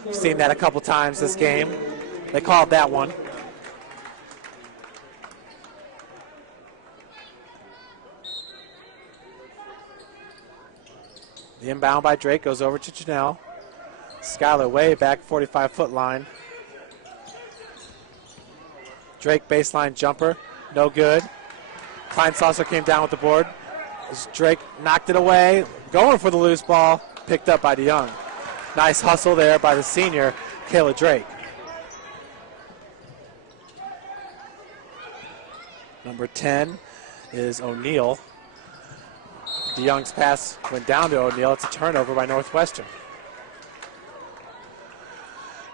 We've seen that a couple times this game. They called that one. The inbound by Drake goes over to Janelle. Skylar way back, 45-foot line. Drake baseline jumper, no good. Klein-Saucer came down with the board. As Drake knocked it away, going for the loose ball, picked up by DeYoung. Nice hustle there by the senior, Kayla Drake. Number 10 is O'Neal. DeYoung's pass went down to O'Neal. It's a turnover by Northwestern.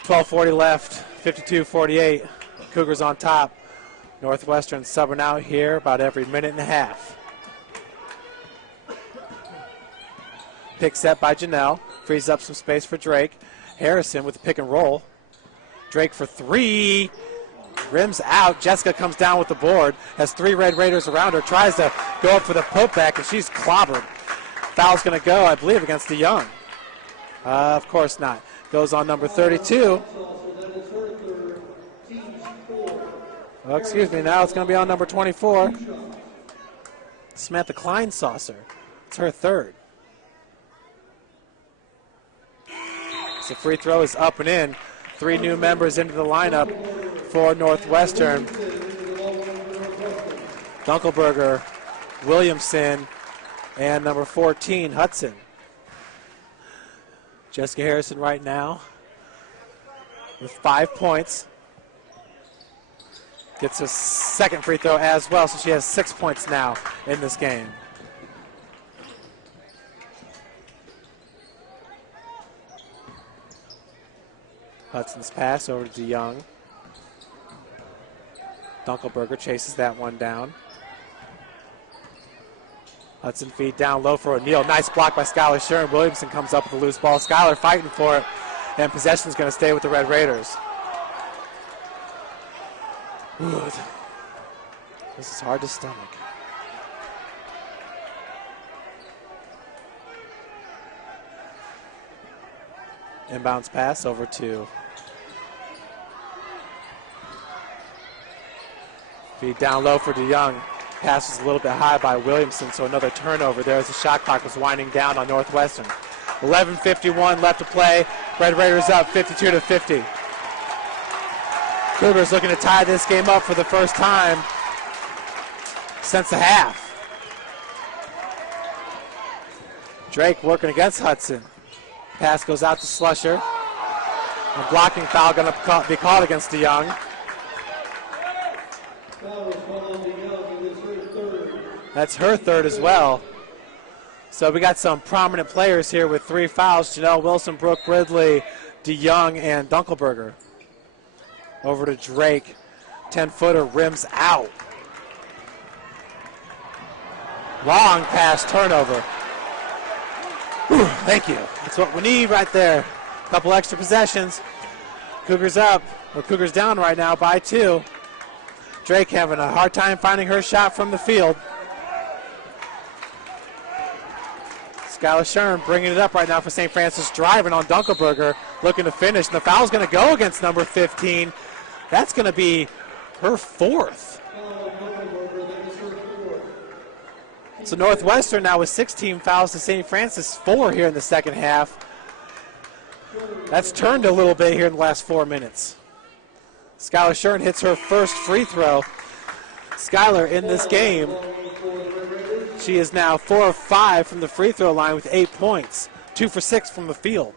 12:40 left, 52-48. Cougars on top. Northwestern subbing out here about every minute and a half. Pick set by Janelle. Frees up some space for Drake. Harrison with the pick and roll. Drake for 3. Rims out. Jessica comes down with the board. Has 3 Red Raiders around her. Tries to go up for the putback, and she's clobbered. Foul's going to go, I believe, against DeYoung. Of course not. Goes on number 32. Oh, excuse me. Now it's going to be on number 24. Samantha Klein-Saucer. It's her 3rd. So free throw is up and in. 3 new members into the lineup for Northwestern. Dunkelberger, Williamson, and number 14, Hudson. Jessica Harrison right now with 5 points. Gets a second free throw as well, so she has 6 points now in this game. Hudson's pass over to DeYoung. Dunkelberger chases that one down. Hudson feed down low for O'Neal. Nice block by Skylar Shern. Williamson comes up with the loose ball. Skylar fighting for it, and possession is going to stay with the Red Raiders. Ooh, this is hard to stomach. Inbounds pass over to feed down low for DeYoung. Pass was a little bit high by Williamson, so another turnover there as the shot clock was winding down on Northwestern. 11:51 left to play. Red Raiders up 52-50. Cougars looking to tie this game up for the first time since the half. Drake working against Hudson. Pass goes out to Slusher. A blocking foul going to be called against DeYoung. That's her 3rd as well. So we got some prominent players here with 3 fouls. Janelle Wilson, Brooke Ridley, DeYoung, and Dunkelberger. Over to Drake. 10-footer rims out. Long pass turnover. Whew, thank you. That's what we need right there. A couple extra possessions. Cougars up, or Cougars down right now by 2. Drake having a hard time finding her shot from the field. Skylar Shern bringing it up right now for St. Francis, driving on Dunkelberger, looking to finish. And the foul's going to go against number 15. That's going to be her 4th. So Northwestern now with 16 fouls to St. Francis 4 here in the second half. That's turned a little bit here in the last 4 minutes. Skylar Shern hits her first free throw. Skylar in this game, she is now 4 of 5 from the free throw line with 8 points, 2 for 6 from the field.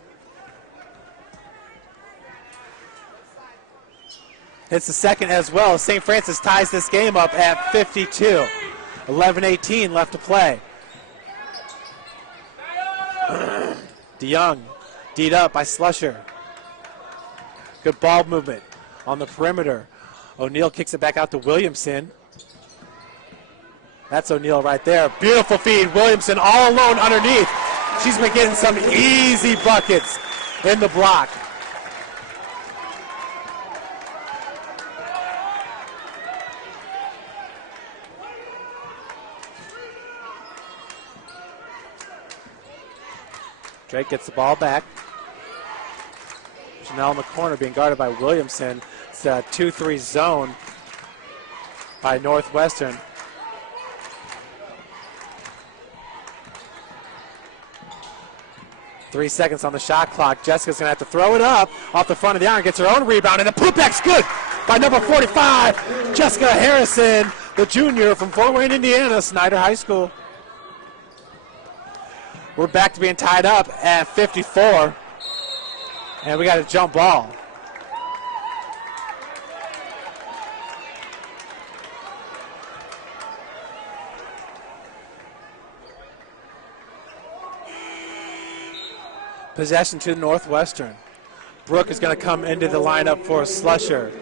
Hits the second as well. St. Francis ties this game up at 52. 11:18 left to play. DeYoung, D'd up by Slusher. Good ball movement on the perimeter. O'Neal kicks it back out to Williamson. That's O'Neal right there. Beautiful feed. Williamson all alone underneath. She's been getting some easy buckets in the block. Drake gets the ball back. Janelle in the corner being guarded by Williamson. It's a 2-3 zone by Northwestern. Three seconds on the shot clock. Jessica's going to have to throw it up off the front of the iron. Gets her own rebound, and the putback's good by number 45, Jessica Harrison, the junior from Fort Wayne, Indiana, Snyder High School. We're back to being tied up at 54, and we got a jump ball. Possession to Northwestern. Brooke is going to come into the lineup for Slusher.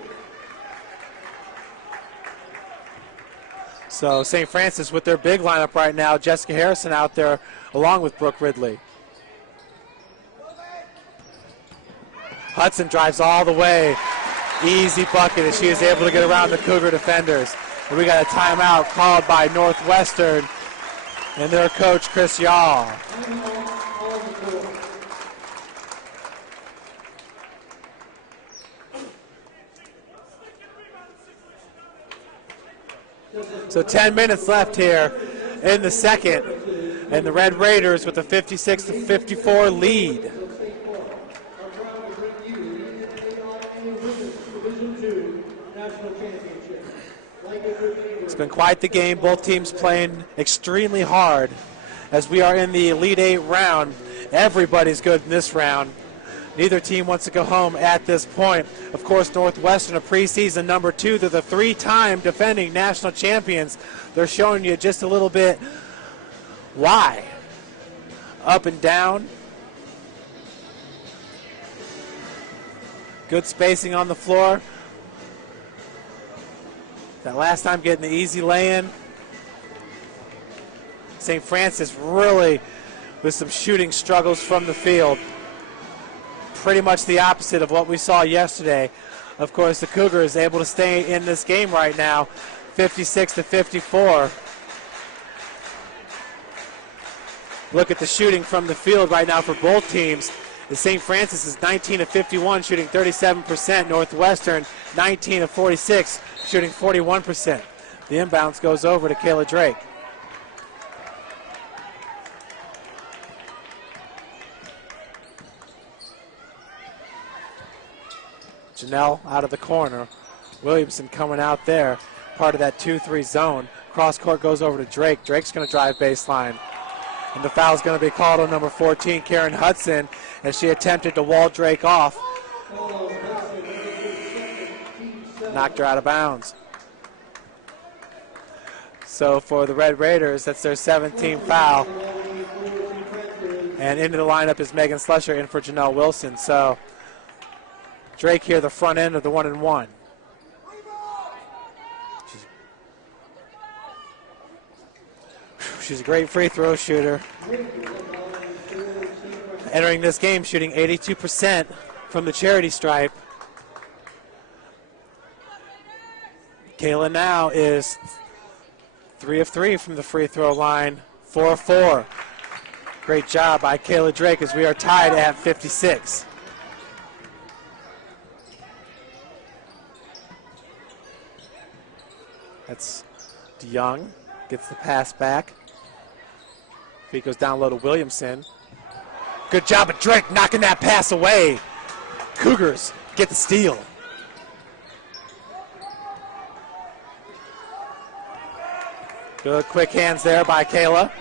So St. Francis with their big lineup right now. Jessica Harrison out there along with Brooke Ridley. Hudson drives all the way. Easy bucket as she is able to get around the Cougar defenders. And we got a timeout called by Northwestern and their coach, Chris Yaw. So 10 minutes left here in the second, and the Red Raiders with a 56-54 lead. It's been quite the game. Both teams playing extremely hard as we are in the Elite Eight round. Everybody's good in this round. Neither team wants to go home at this point. Of course, Northwestern, a preseason number 2. They're the 3-time defending national champions. They're showing you just a little bit why. Up and down. Good spacing on the floor. That last time getting the easy lay-in. St. Francis really with some shooting struggles from the field. Pretty much the opposite of what we saw yesterday. Of course, the Cougars able to stay in this game right now, 56-54. Look at the shooting from the field right now for both teams. The St. Francis is 19-51, shooting 37%. Northwestern, 19-46, shooting 41%. The inbounds goes over to Kayla Drake. Janelle out of the corner. Williamson coming out there, part of that 2-3 zone. Cross court goes over to Drake. Drake's going to drive baseline. And the foul's going to be called on number 14, Karen Hudson, as she attempted to wall Drake off. Knocked her out of bounds. So for the Red Raiders, that's their 17th foul. And into the lineup is Megan Slusher in for Janelle Wilson. So Drake here, the front end of the 1-and-1. She's a great free throw shooter. Entering this game, shooting 82% from the charity stripe. Kayla now is 3 of 3 from the free throw line, 4 of 4. Great job by Kayla Drake as we are tied at 56. That's DeYoung, gets the pass back. Feet goes down low to Williamson. Good job of Drake knocking that pass away. Cougars get the steal. Good quick hands there by Kayla.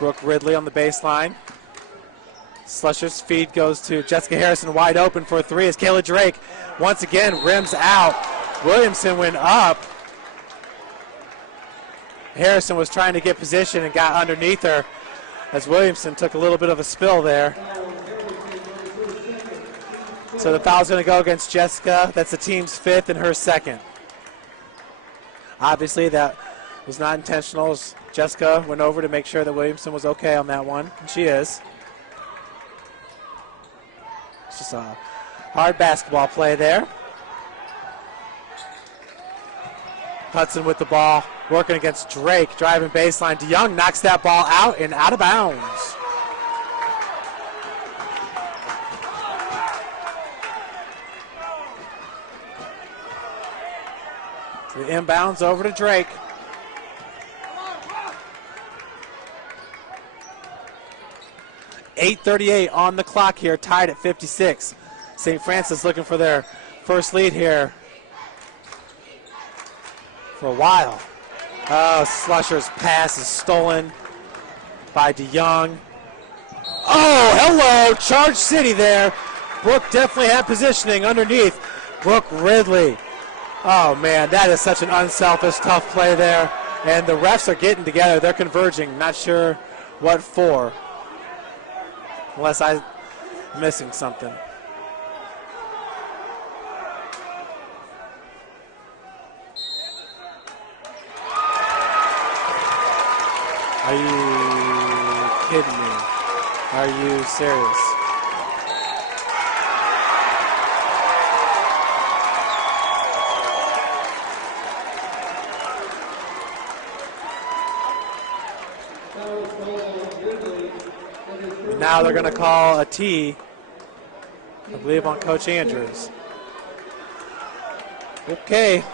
Brooke Ridley on the baseline. Slusher's feed goes to Jessica Harrison, wide open for a three as Kayla Drake once again rims out. Williamson went up. Harrison was trying to get position and got underneath her as Williamson took a little bit of a spill there. So the foul's going to go against Jessica. That's the team's fifth and her second. Obviously that was not intentional as Jessica went over to make sure that Williamson was okay on that one, and she is. It's just a hard basketball play there. Hudson with the ball, working against Drake, driving baseline. DeYoung knocks that ball out and out of bounds. The inbounds over to Drake. .8:38 on the clock here, tied at 56. St. Francis looking for their first lead here for a while. Oh, Slusher's pass is stolen by DeYoung. Oh, hello, Charge City there. Brooke definitely had positioning underneath. Brooke Ridley. Oh, man, that is such an unselfish, tough play there. And the refs are getting together. They're converging. Not sure what for. Unless I'm missing something. Are you kidding me? Are you serious? And now they're going to call a T, I believe, on Coach Andrews. Okay.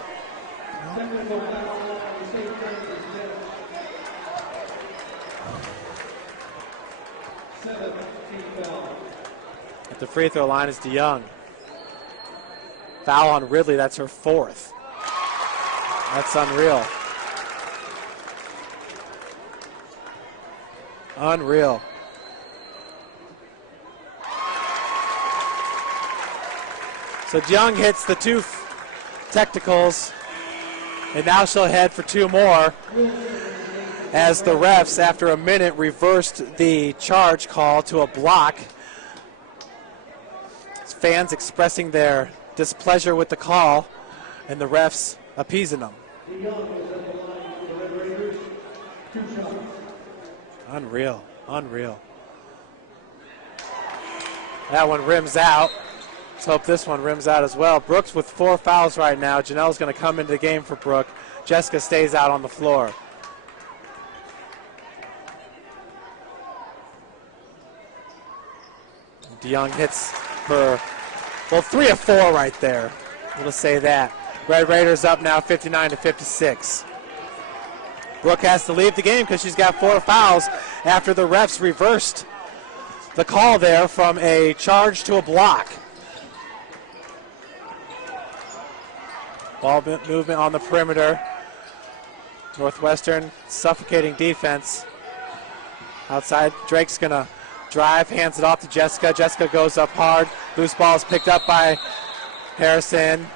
At the free throw line is DeYoung. Foul on Ridley, that's her fourth. That's unreal. Unreal. So DeYoung hits the two technicals, and now she'll head for two more as the refs, after a minute, reversed the charge call to a block. Fans expressing their displeasure with the call, and the refs appeasing them. Unreal, unreal. That one rims out. Let's hope this one rims out as well. Brooks with 4 fouls right now. Janelle's going to come into the game for Brooke. Jessica stays out on the floor. DeYoung hits her, well, 3 of 4 right there. We'll just say that. Red Raiders up now 59-56. Brooke has to leave the game because she's got 4 fouls after the refs reversed the call there from a charge to a block. Ball movement on the perimeter. Northwestern suffocating defense. Outside, Drake's going to drive, hands it off to Jessica. Jessica goes up hard. Loose ball is picked up by Harrison.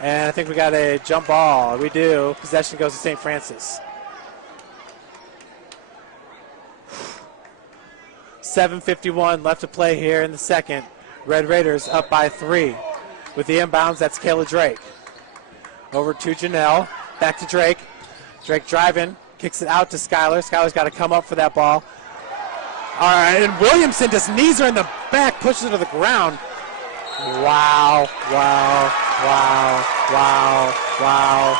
And I think we got a jump ball. We do. Possession goes to St. Francis. 7:51 left to play here in the second. Red Raiders up by 3. With the inbounds, that's Kayla Drake. Over to Janelle. Back to Drake. Drake driving. Kicks it out to Skylar. Skylar's got to come up for that ball. All right, and Williamson just knees her in the back, pushes her to the ground. Wow, wow, wow, wow, wow.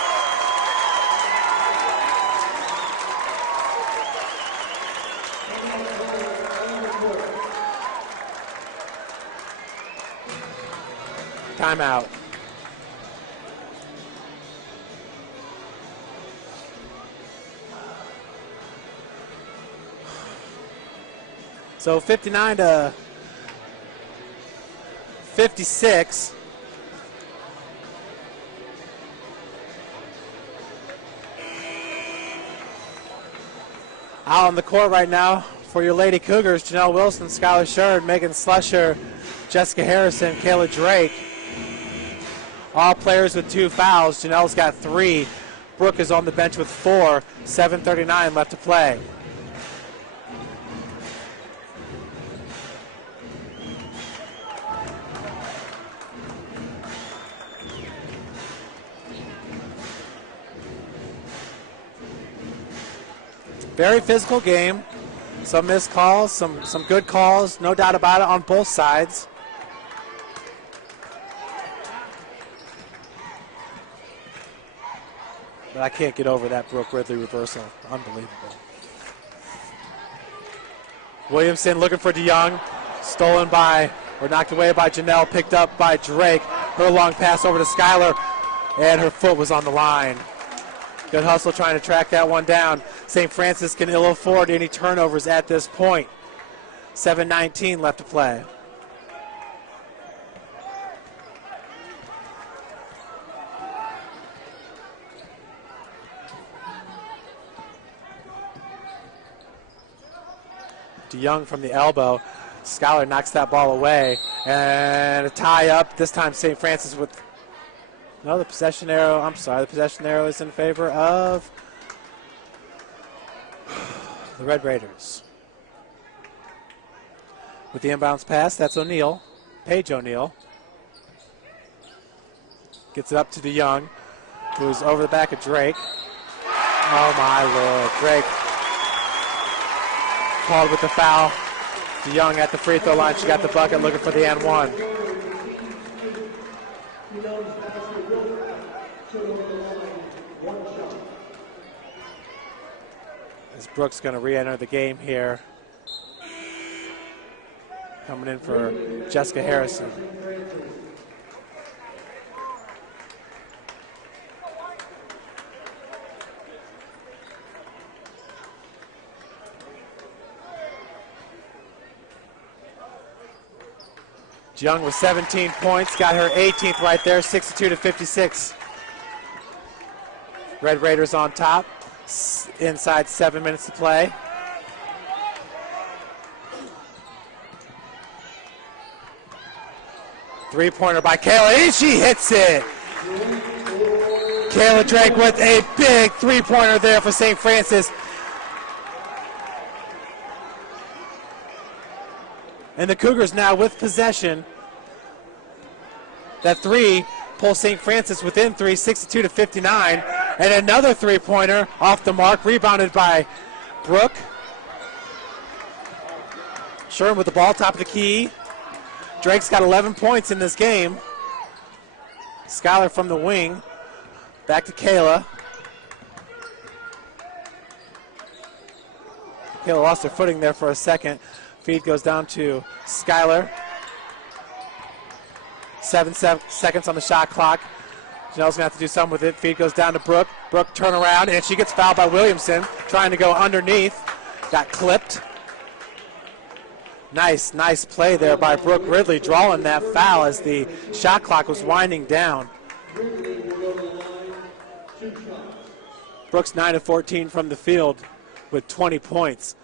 Timeout. So 59-56. Out on the court right now for your Lady Cougars, Janelle Wilson, Skylar Sherd, Megan Slusher, Jessica Harrison, Kayla Drake. All players with 2 fouls. Janelle's got 3. Brooke is on the bench with 4. 7:39 left to play. Very physical game. Some missed calls, some good calls, no doubt about it, on both sides. But I can't get over that Brooke Ridley reversal. Unbelievable. Williamson looking for DeYoung. Stolen by, or knocked away by Janelle, picked up by Drake. Her long pass over to Skylar, and her foot was on the line. Good hustle trying to track that one down. St. Francis can ill afford any turnovers at this point. 7:19 left to play. DeYoung from the elbow. Skylar knocks that ball away. And a tie up. This time St. Francis with... No, the possession arrow. I'm sorry. The possession arrow is in favor of the Red Raiders. With the inbounds pass, that's O'Neal. Paige O'Neal. Gets it up to DeYoung, who's over the back of Drake. Oh, my Lord. Drake called with the foul. DeYoung at the free throw line. She got the bucket, looking for the and one. As Brooks going to re-enter the game here. Coming in for Jessica Harrison. DeYoung with 17 points, got her 18th right there, 62-56. Red Raiders on top, inside 7 minutes to play. Three-pointer by Kayla, and she hits it. Kayla Drake with a big three-pointer there for St. Francis. And the Cougars now with possession. That three pulls St. Francis within 3, 62-59. And another three-pointer off the mark, rebounded by Brooke. Sherman with the ball, top of the key. Drake's got 11 points in this game. Skylar from the wing. Back to Kayla. Kayla lost her footing there for a second. Feed goes down to Skylar. 7 seconds on the shot clock. Janelle's going to have to do something with it. Feed goes down to Brooke. Brooke turn around, and she gets fouled by Williamson. Trying to go underneath. Got clipped. Nice play there by Brooke Ridley, drawing that foul as the shot clock was winding down. Brooks 9 of 14 from the field with 20 points.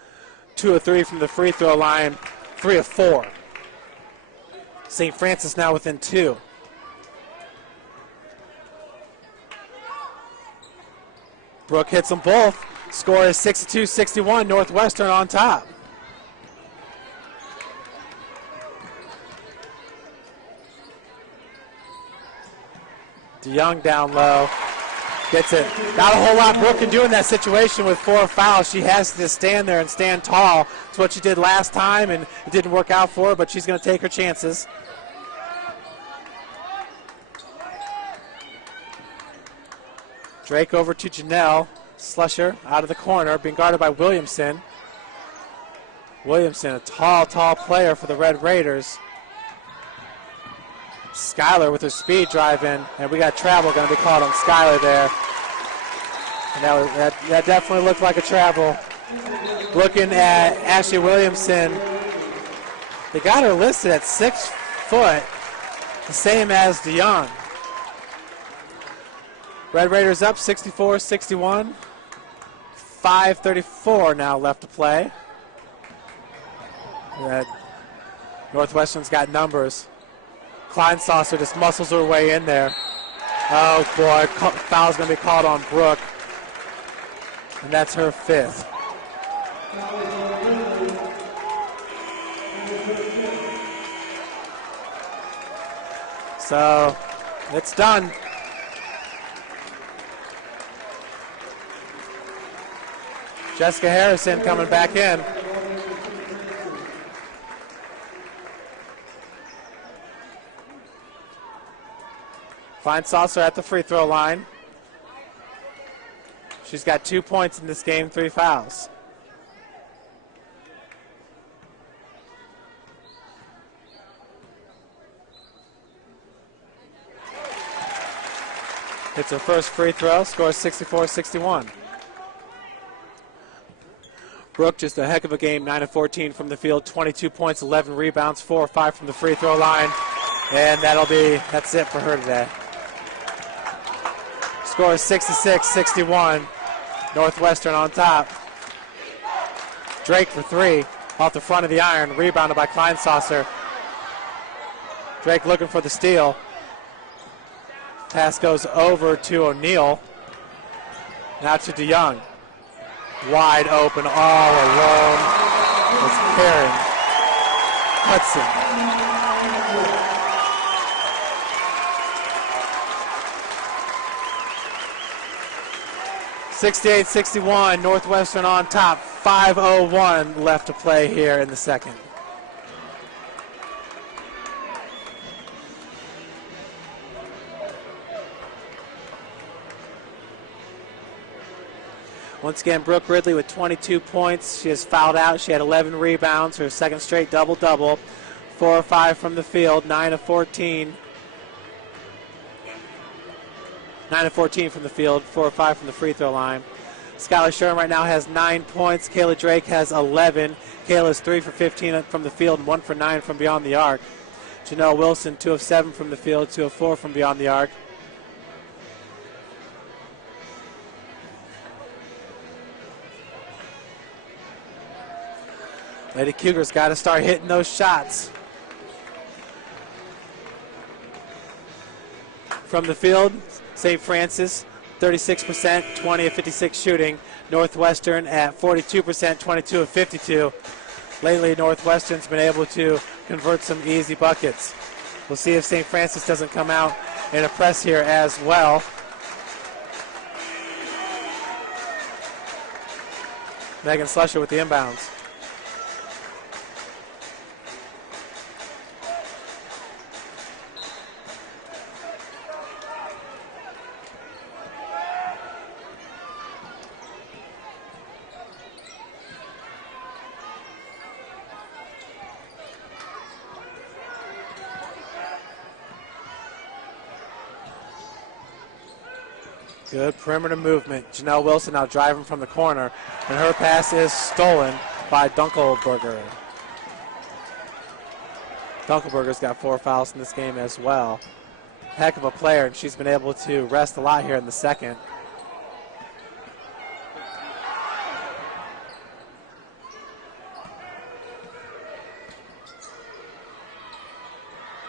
2 of 3 from the free throw line, 3 of 4. St. Francis now within 2. Brooke hits them both. Score is 62-61, Northwestern on top. DeYoung down low. Gets it. Not a whole lot Brooke can do in that situation with 4 fouls. She has to stand there and stand tall. It's what she did last time, and it didn't work out for her, but she's going to take her chances. Drake over to Janelle. Slusher out of the corner, being guarded by Williamson. Williamson, a tall player for the Red Raiders. Skylar with her speed drive in, and we got travel going to be called on Skylar there. And that definitely looked like a travel. Looking at Ashley Williamson, they got her listed at 6 foot, the same as DeYoung. Red Raiders up 64-61. 5:34 now left to play. That Northwestern's got numbers. Kleinsasser just muscles her way in there. Oh boy, foul's going to be called on Brooke. And that's her 5th. So it's done. Jessica Harrison coming back in. Kleinsasser at the free throw line. She's got 2 points in this game, 3 fouls. Hits her first free throw, scores 64-61. Brooke, just a heck of a game, 9 of 14 from the field, 22 points, 11 rebounds, 4 or 5 from the free throw line. And that's it for her today. Score is 66-61. Northwestern on top. Drake for 3 off the front of the iron, rebounded by Kleinsasser. Drake looking for the steal. Pass goes over to O'Neal. Now to DeYoung. Wide open, all alone. It's Karen Hudson. 68-61, Northwestern on top. 5:01 left to play here in the second. Once again, Brooke Ridley with 22 points. She has fouled out. She had 11 rebounds, her second straight double-double. 4 or 5 from the field, 9 of 14. 9 of 14 from the field, 4 or 5 from the free throw line. Skylar Sherman right now has 9 points. Kayla Drake has 11. Kayla's 3 for 15 from the field and 1 for 9 from beyond the arc. Janelle Wilson, 2 of 7 from the field, 2 of 4 from beyond the arc. Lady Cougars got to start hitting those shots. From the field, St. Francis, 36%, 20 of 56 shooting. Northwestern at 42%, 22 of 52. Lately, Northwestern's been able to convert some easy buckets. We'll see if St. Francis doesn't come out in a press here as well. Megan Slusher with the inbounds. Good perimeter movement. Janelle Wilson now driving from the corner, and her pass is stolen by Dunkelberger. Dunkelberger's got 4 fouls in this game as well. Heck of a player, and she's been able to rest a lot here in the second.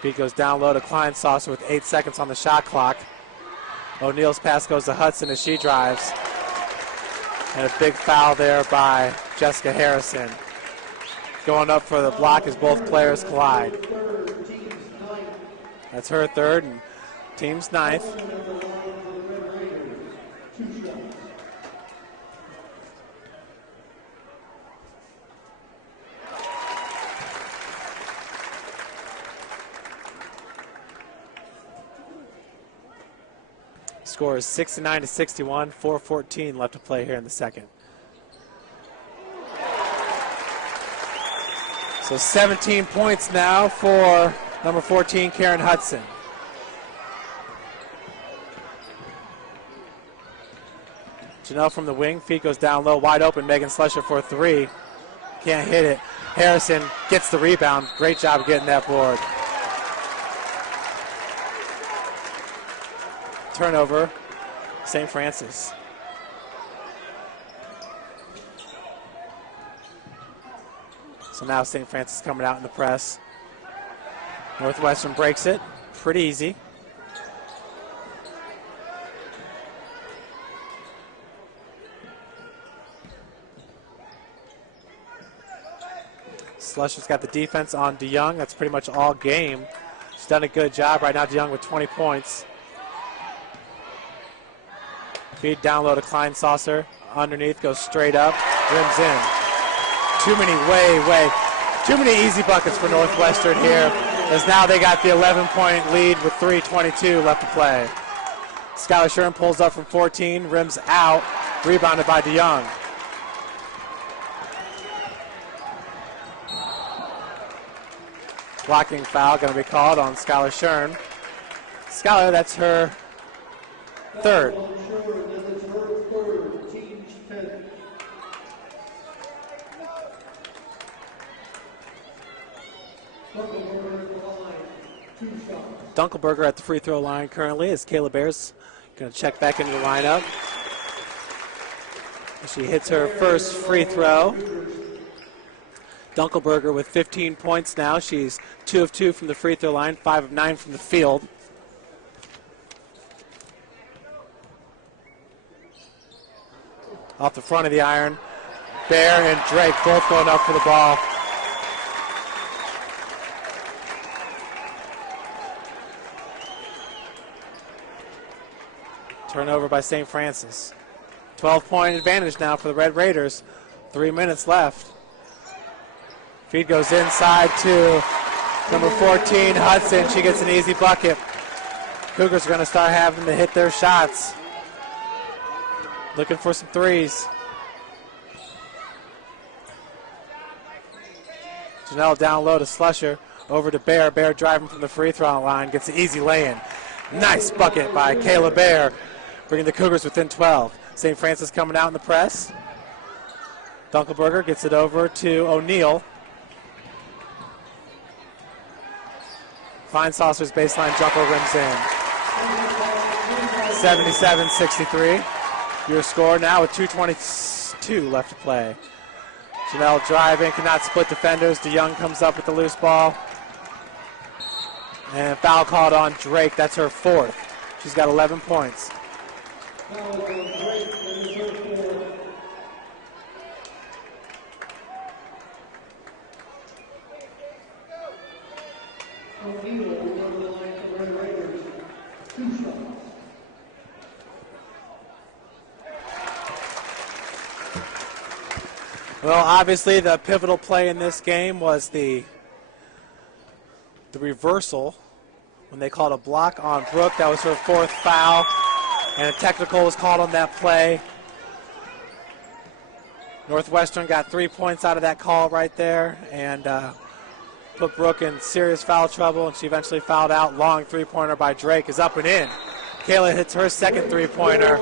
Feed goes down low to Kleinsasser with 8 seconds on the shot clock. O'Neal's pass goes to Hudson as she drives. And a big foul there by Jessica Harrison. Going up for the block as both players collide. That's her 3rd and team's 9th. Score is 69-61, 4:14 left to play here in the second. So 17 points now for number 14, Karen Hudson. Janelle from the wing, feet goes down low, wide open, Megan Slusher for 3. Can't hit it. Harrison gets the rebound. Great job of getting that board. Turnover, St. Francis. So now St. Francis coming out in the press. Northwestern breaks it. Pretty easy. Slusher's got the defense on DeYoung. That's pretty much all game. She's done a good job right now. DeYoung with 20 points. Feed down low to Klein Saucer. Underneath, goes straight up. Rims in. Too many easy buckets for Northwestern here, as now they got the 11-point lead with 3:22 left to play. Skylar Sherman pulls up from 14, rims out, rebounded by DeYoung. Blocking foul going to be called on Skylar Sherman. Skylar, that's her third. Dunkelberger at the free throw line currently as Kayla Bear's going to check back into the lineup. She hits her first free throw. Dunkelberger with 15 points now. She's 2 of 2 from the free throw line, 5 of 9 from the field. Off the front of the iron, Bear and Drake both going up for the ball. Turnover by St. Francis. 12-point advantage now for the Red Raiders. 3 minutes left. Feed goes inside to number 14, Hudson. She gets an easy bucket. Cougars are going to start having to hit their shots. Looking for some threes. Janelle down low to Slusher. Over to Bear. Bear driving from the free throw line. Gets an easy lay-in. Nice bucket by Kayla Bear, bringing the Cougars within 12. St. Francis coming out in the press. Dunkelberger gets it over to O'Neal. Fine Saucer's baseline jumper rims in. 77-63. Your score now with 2:22 left to play. Janelle driving, cannot split defenders. DeYoung comes up with the loose ball. And foul called on Drake. That's her fourth. She's got 11 points. Well, obviously the pivotal play in this game was the reversal when they called a block on Brooke. That was her fourth foul, and a technical was called on that play. Northwestern got 3 points out of that call right there and put Brooke in serious foul trouble, and she eventually fouled out. Long three-pointer by Drake is up and in. Kayla hits her second three-pointer.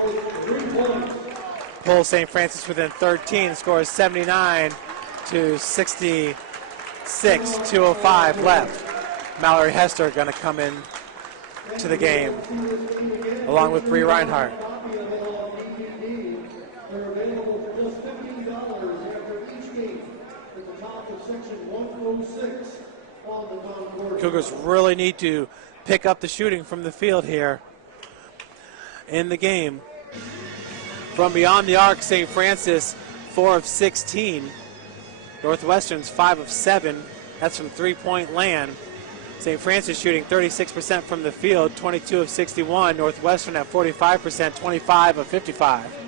Pulls St. Francis within 13, scores 79-66, 2:05 left. Mallory Hester going to come in to the game, along with Bree Reinhardt. Cougars really need to pick up the shooting from the field here in the game. From beyond the arc, St. Francis 4 of 16. Northwestern's 5 of 7. That's from three-point land. St. Francis shooting 36% from the field, 22 of 61. Northwestern at 45%, 25 of 55.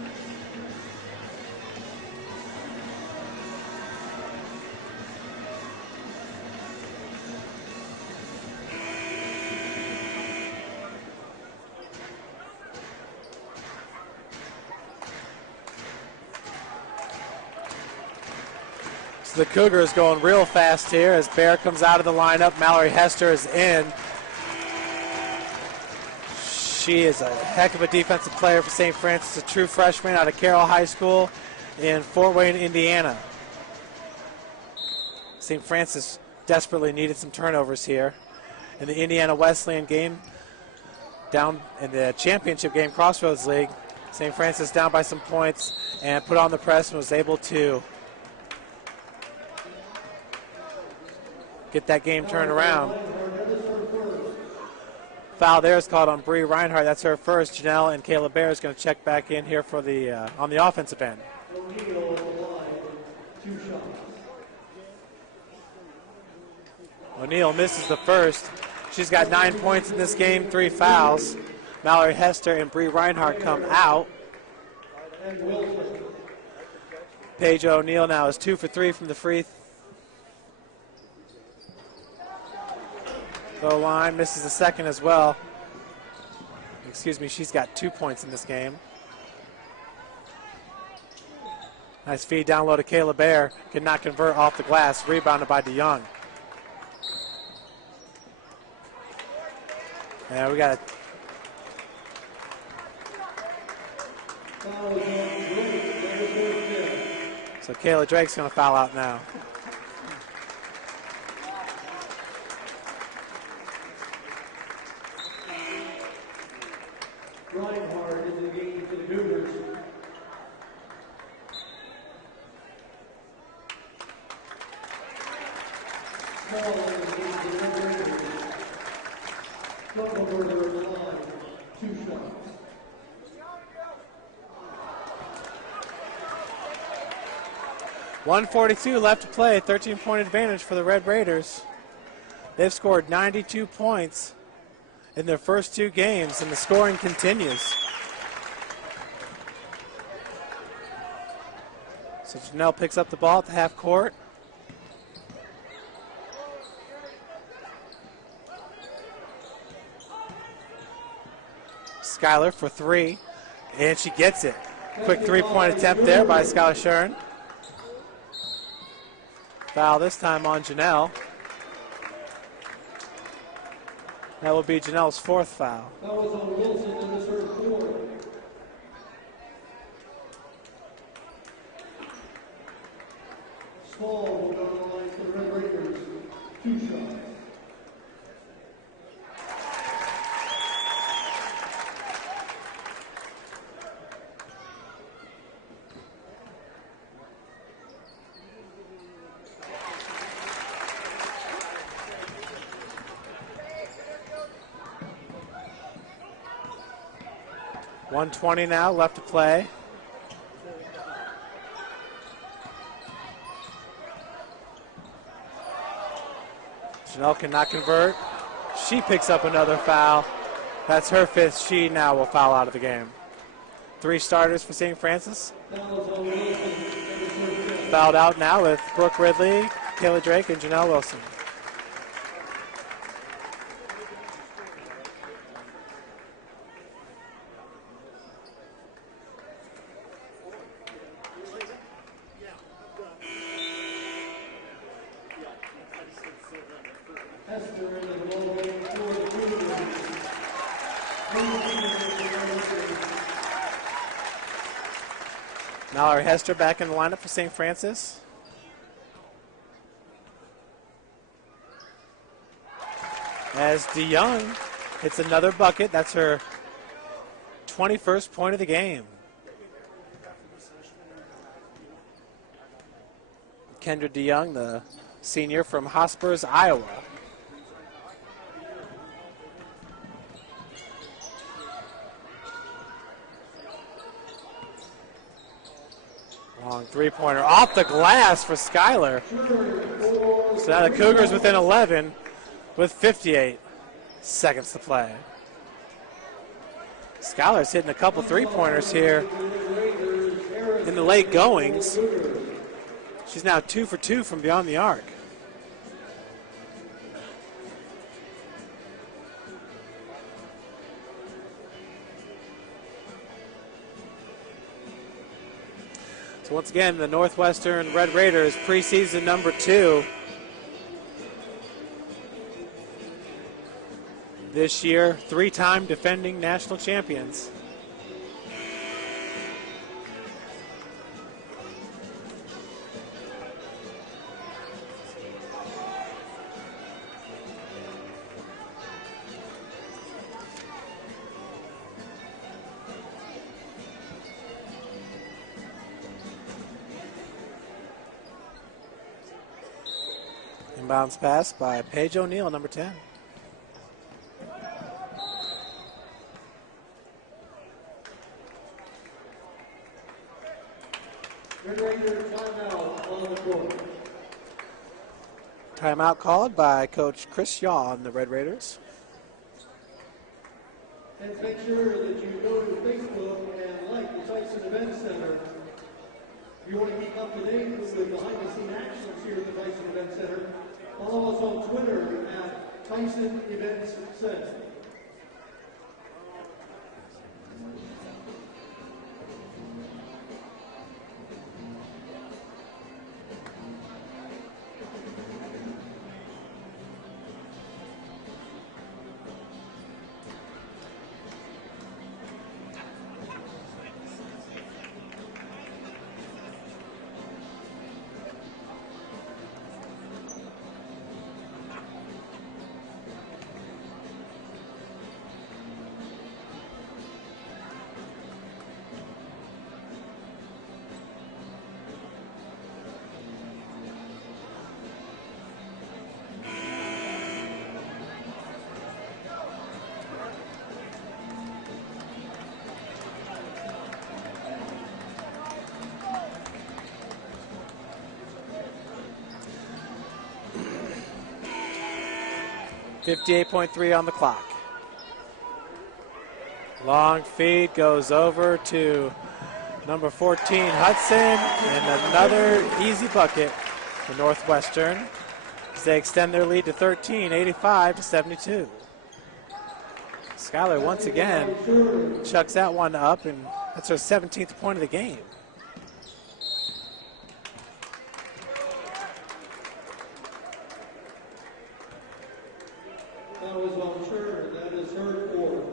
The Cougars going real fast here as Bear comes out of the lineup. Mallory Hester is in. She is a heck of a defensive player for St. Francis, a true freshman out of Carroll High School in Fort Wayne, Indiana. St. Francis desperately needed some turnovers here. In the Indiana Wesleyan game, down in the championship game, Crossroads League, St. Francis down by some points and put on the press and was able to get that game turned around. Foul there is called on Bree Reinhardt. That's her first. Janelle and Kayla Bear is going to check back in here for the on the offensive end. O'Neal misses the first. She's got 9 points in this game, 3 fouls. Mallory Hester and Bree Reinhardt come out. Paige O'Neal now is 2 for 3 from the free throw line. Misses the second as well. Excuse me, she's got 2 points in this game. Nice feed down low to Kayla Bear. Cannot convert off the glass. Rebounded by DeYoung. Yeah, we got it. So Kayla Drake's going to foul out now. Reinhardt is engaged for the Cougars. Small is engaged for the Red Raiders. Knuckleberger is line, 2 shots. .142 left to play, 13-point advantage for the Red Raiders. They've scored 92 points in their first 2 games, and the scoring continues. So Janelle picks up the ball at the half court. Skylar for 3, and she gets it. Quick 3-point attempt there by Skylar Shuren. Foul this time on Janelle. That will be Janelle's 4th foul. That was on Wilson in the third quarter. Small will go on the line for the Red Raiders, 2 shots. .120 now left to play. Janelle cannot convert. She picks up another foul. That's her 5th. She now will foul out of the game. 3 starters for St. Francis. Fouled out now with Brooke Ridley, Kayla Drake, and Janelle Wilson. Mallory Hester back in the lineup for St. Francis. As DeYoung hits another bucket. That's her 21st point of the game. Kendra DeYoung, the senior from Hospers, Iowa. Long 3-pointer off the glass for Skylar. So now the Cougars within 11 with 58 seconds to play. Skylar's hitting a couple 3-pointers here in the late goings. She's now 2 for 2 from beyond the arc. So once again, the Northwestern Red Raiders, preseason number 2. This year, 3-time defending national champions. Bounce pass by Paige O'Neill, number 10. Red Raider timeout on the court. Timeout called by Coach Chris Yaw on the Red Raiders. And make sure that you go to Facebook and like the Tyson Event Center. If you want to keep up to date with the behind-the-scene actions here at the Tyson Event Center, follow us on Twitter at Tyson Events Center. .3 on the clock. Long feed goes over to number 14, Hudson, and another easy bucket for Northwestern as they extend their lead to 13, 85-72. Skylar once again chucks that one up, and that's her 17th point of the game. That was on Sherman. That is her fourth.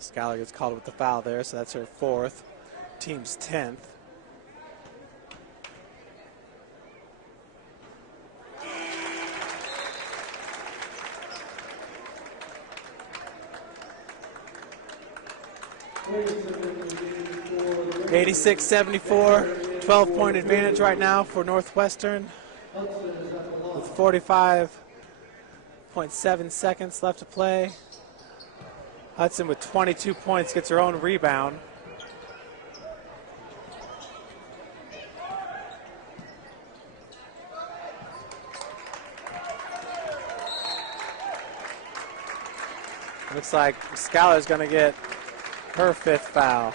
Skylar gets called with the foul there, so that's her 4th, team's 10th. .86-74, 12-point advantage right now for Northwestern with 45.7 seconds left to play. Hudson with 22 points gets her own rebound. Looks like Skylar's going to get her 5th foul.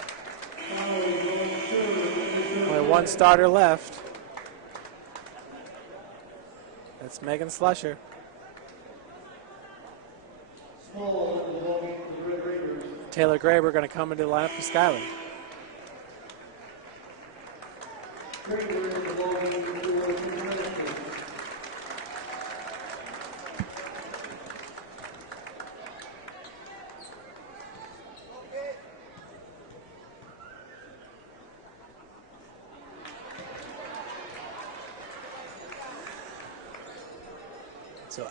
Only one starter left. That's Megan Slusher. Taylor Graber going to come into the lineup for Skylar. So,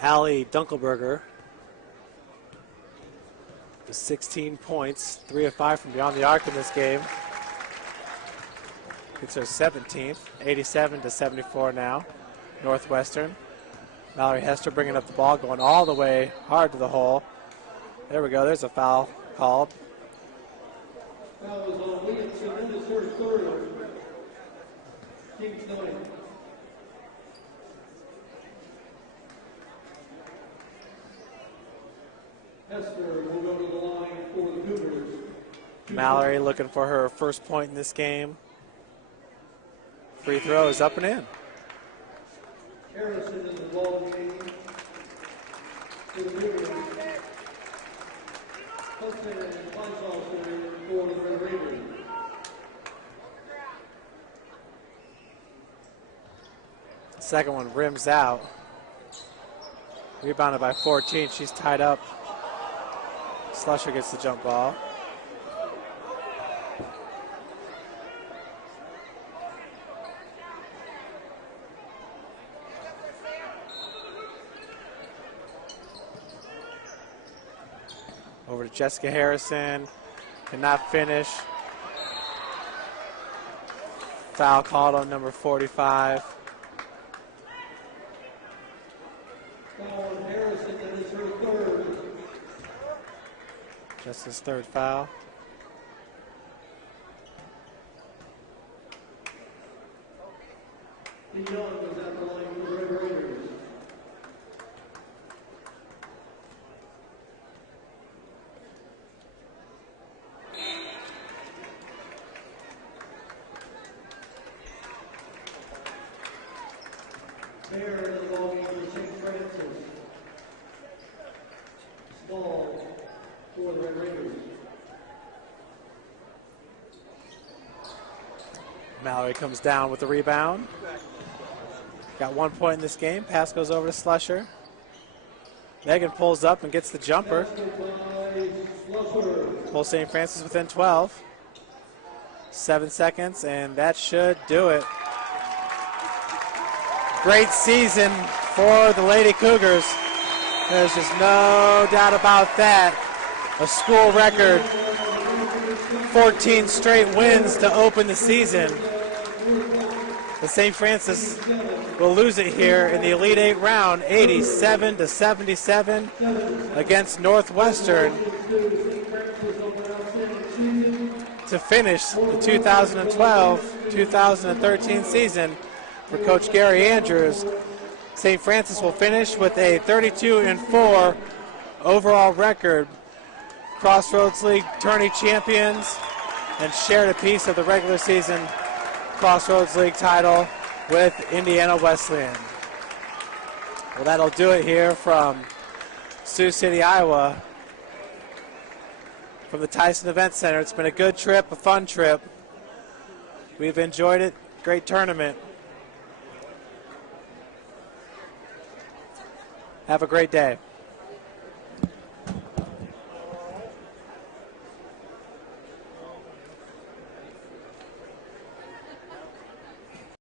Allie Dunkelberger with 16 points, 3 of 5 from beyond the arc in this game. Gets her 17th, 87-74 now, Northwestern. Mallory Hester bringing up the ball, going all the way hard to the hole. There we go, there's a foul called. That was on Williamson. That is her 3rd. Kings 9. Hester will go to the line for the Cougars. Mallory looking for her 1st point in this game. Free throw is up and in. Harrison in the ball game for the Cougars. Hudson and Kleinsalzer for the Red Raiders. Second one rims out. Rebounded by 14. She's tied up. Slusher gets the jump ball. Over to Jessica Harrison. Cannot finish. Foul called on number 45. Foul on Harrison, that is her third. Just his third foul. DeYoung is at the line for the Red Raiders. Bear at the line for St. Francis. Small for the Red Raiders. Mallory comes down with the rebound. Got 1 point in this game. Pass goes over to Slusher. Megan pulls up and gets the jumper. Pulls St. Francis within 12. 7 seconds, and that should do it. Great season for the Lady Cougars. There's just no doubt about that. A school record, 14 straight wins to open the season. The St. Francis will lose it here in the Elite Eight round, 87-77 against Northwestern to finish the 2012-2013 season for Coach Gary Andrews. St. Francis will finish with a 32-4 overall record. Crossroads League tourney champions and shared a piece of the regular season Crossroads League title with Indiana Wesleyan. Well, that'll do it here from Sioux City, Iowa, from the Tyson Event Center. It's been a good trip, a fun trip. We've enjoyed it. Great tournament. Have a great day.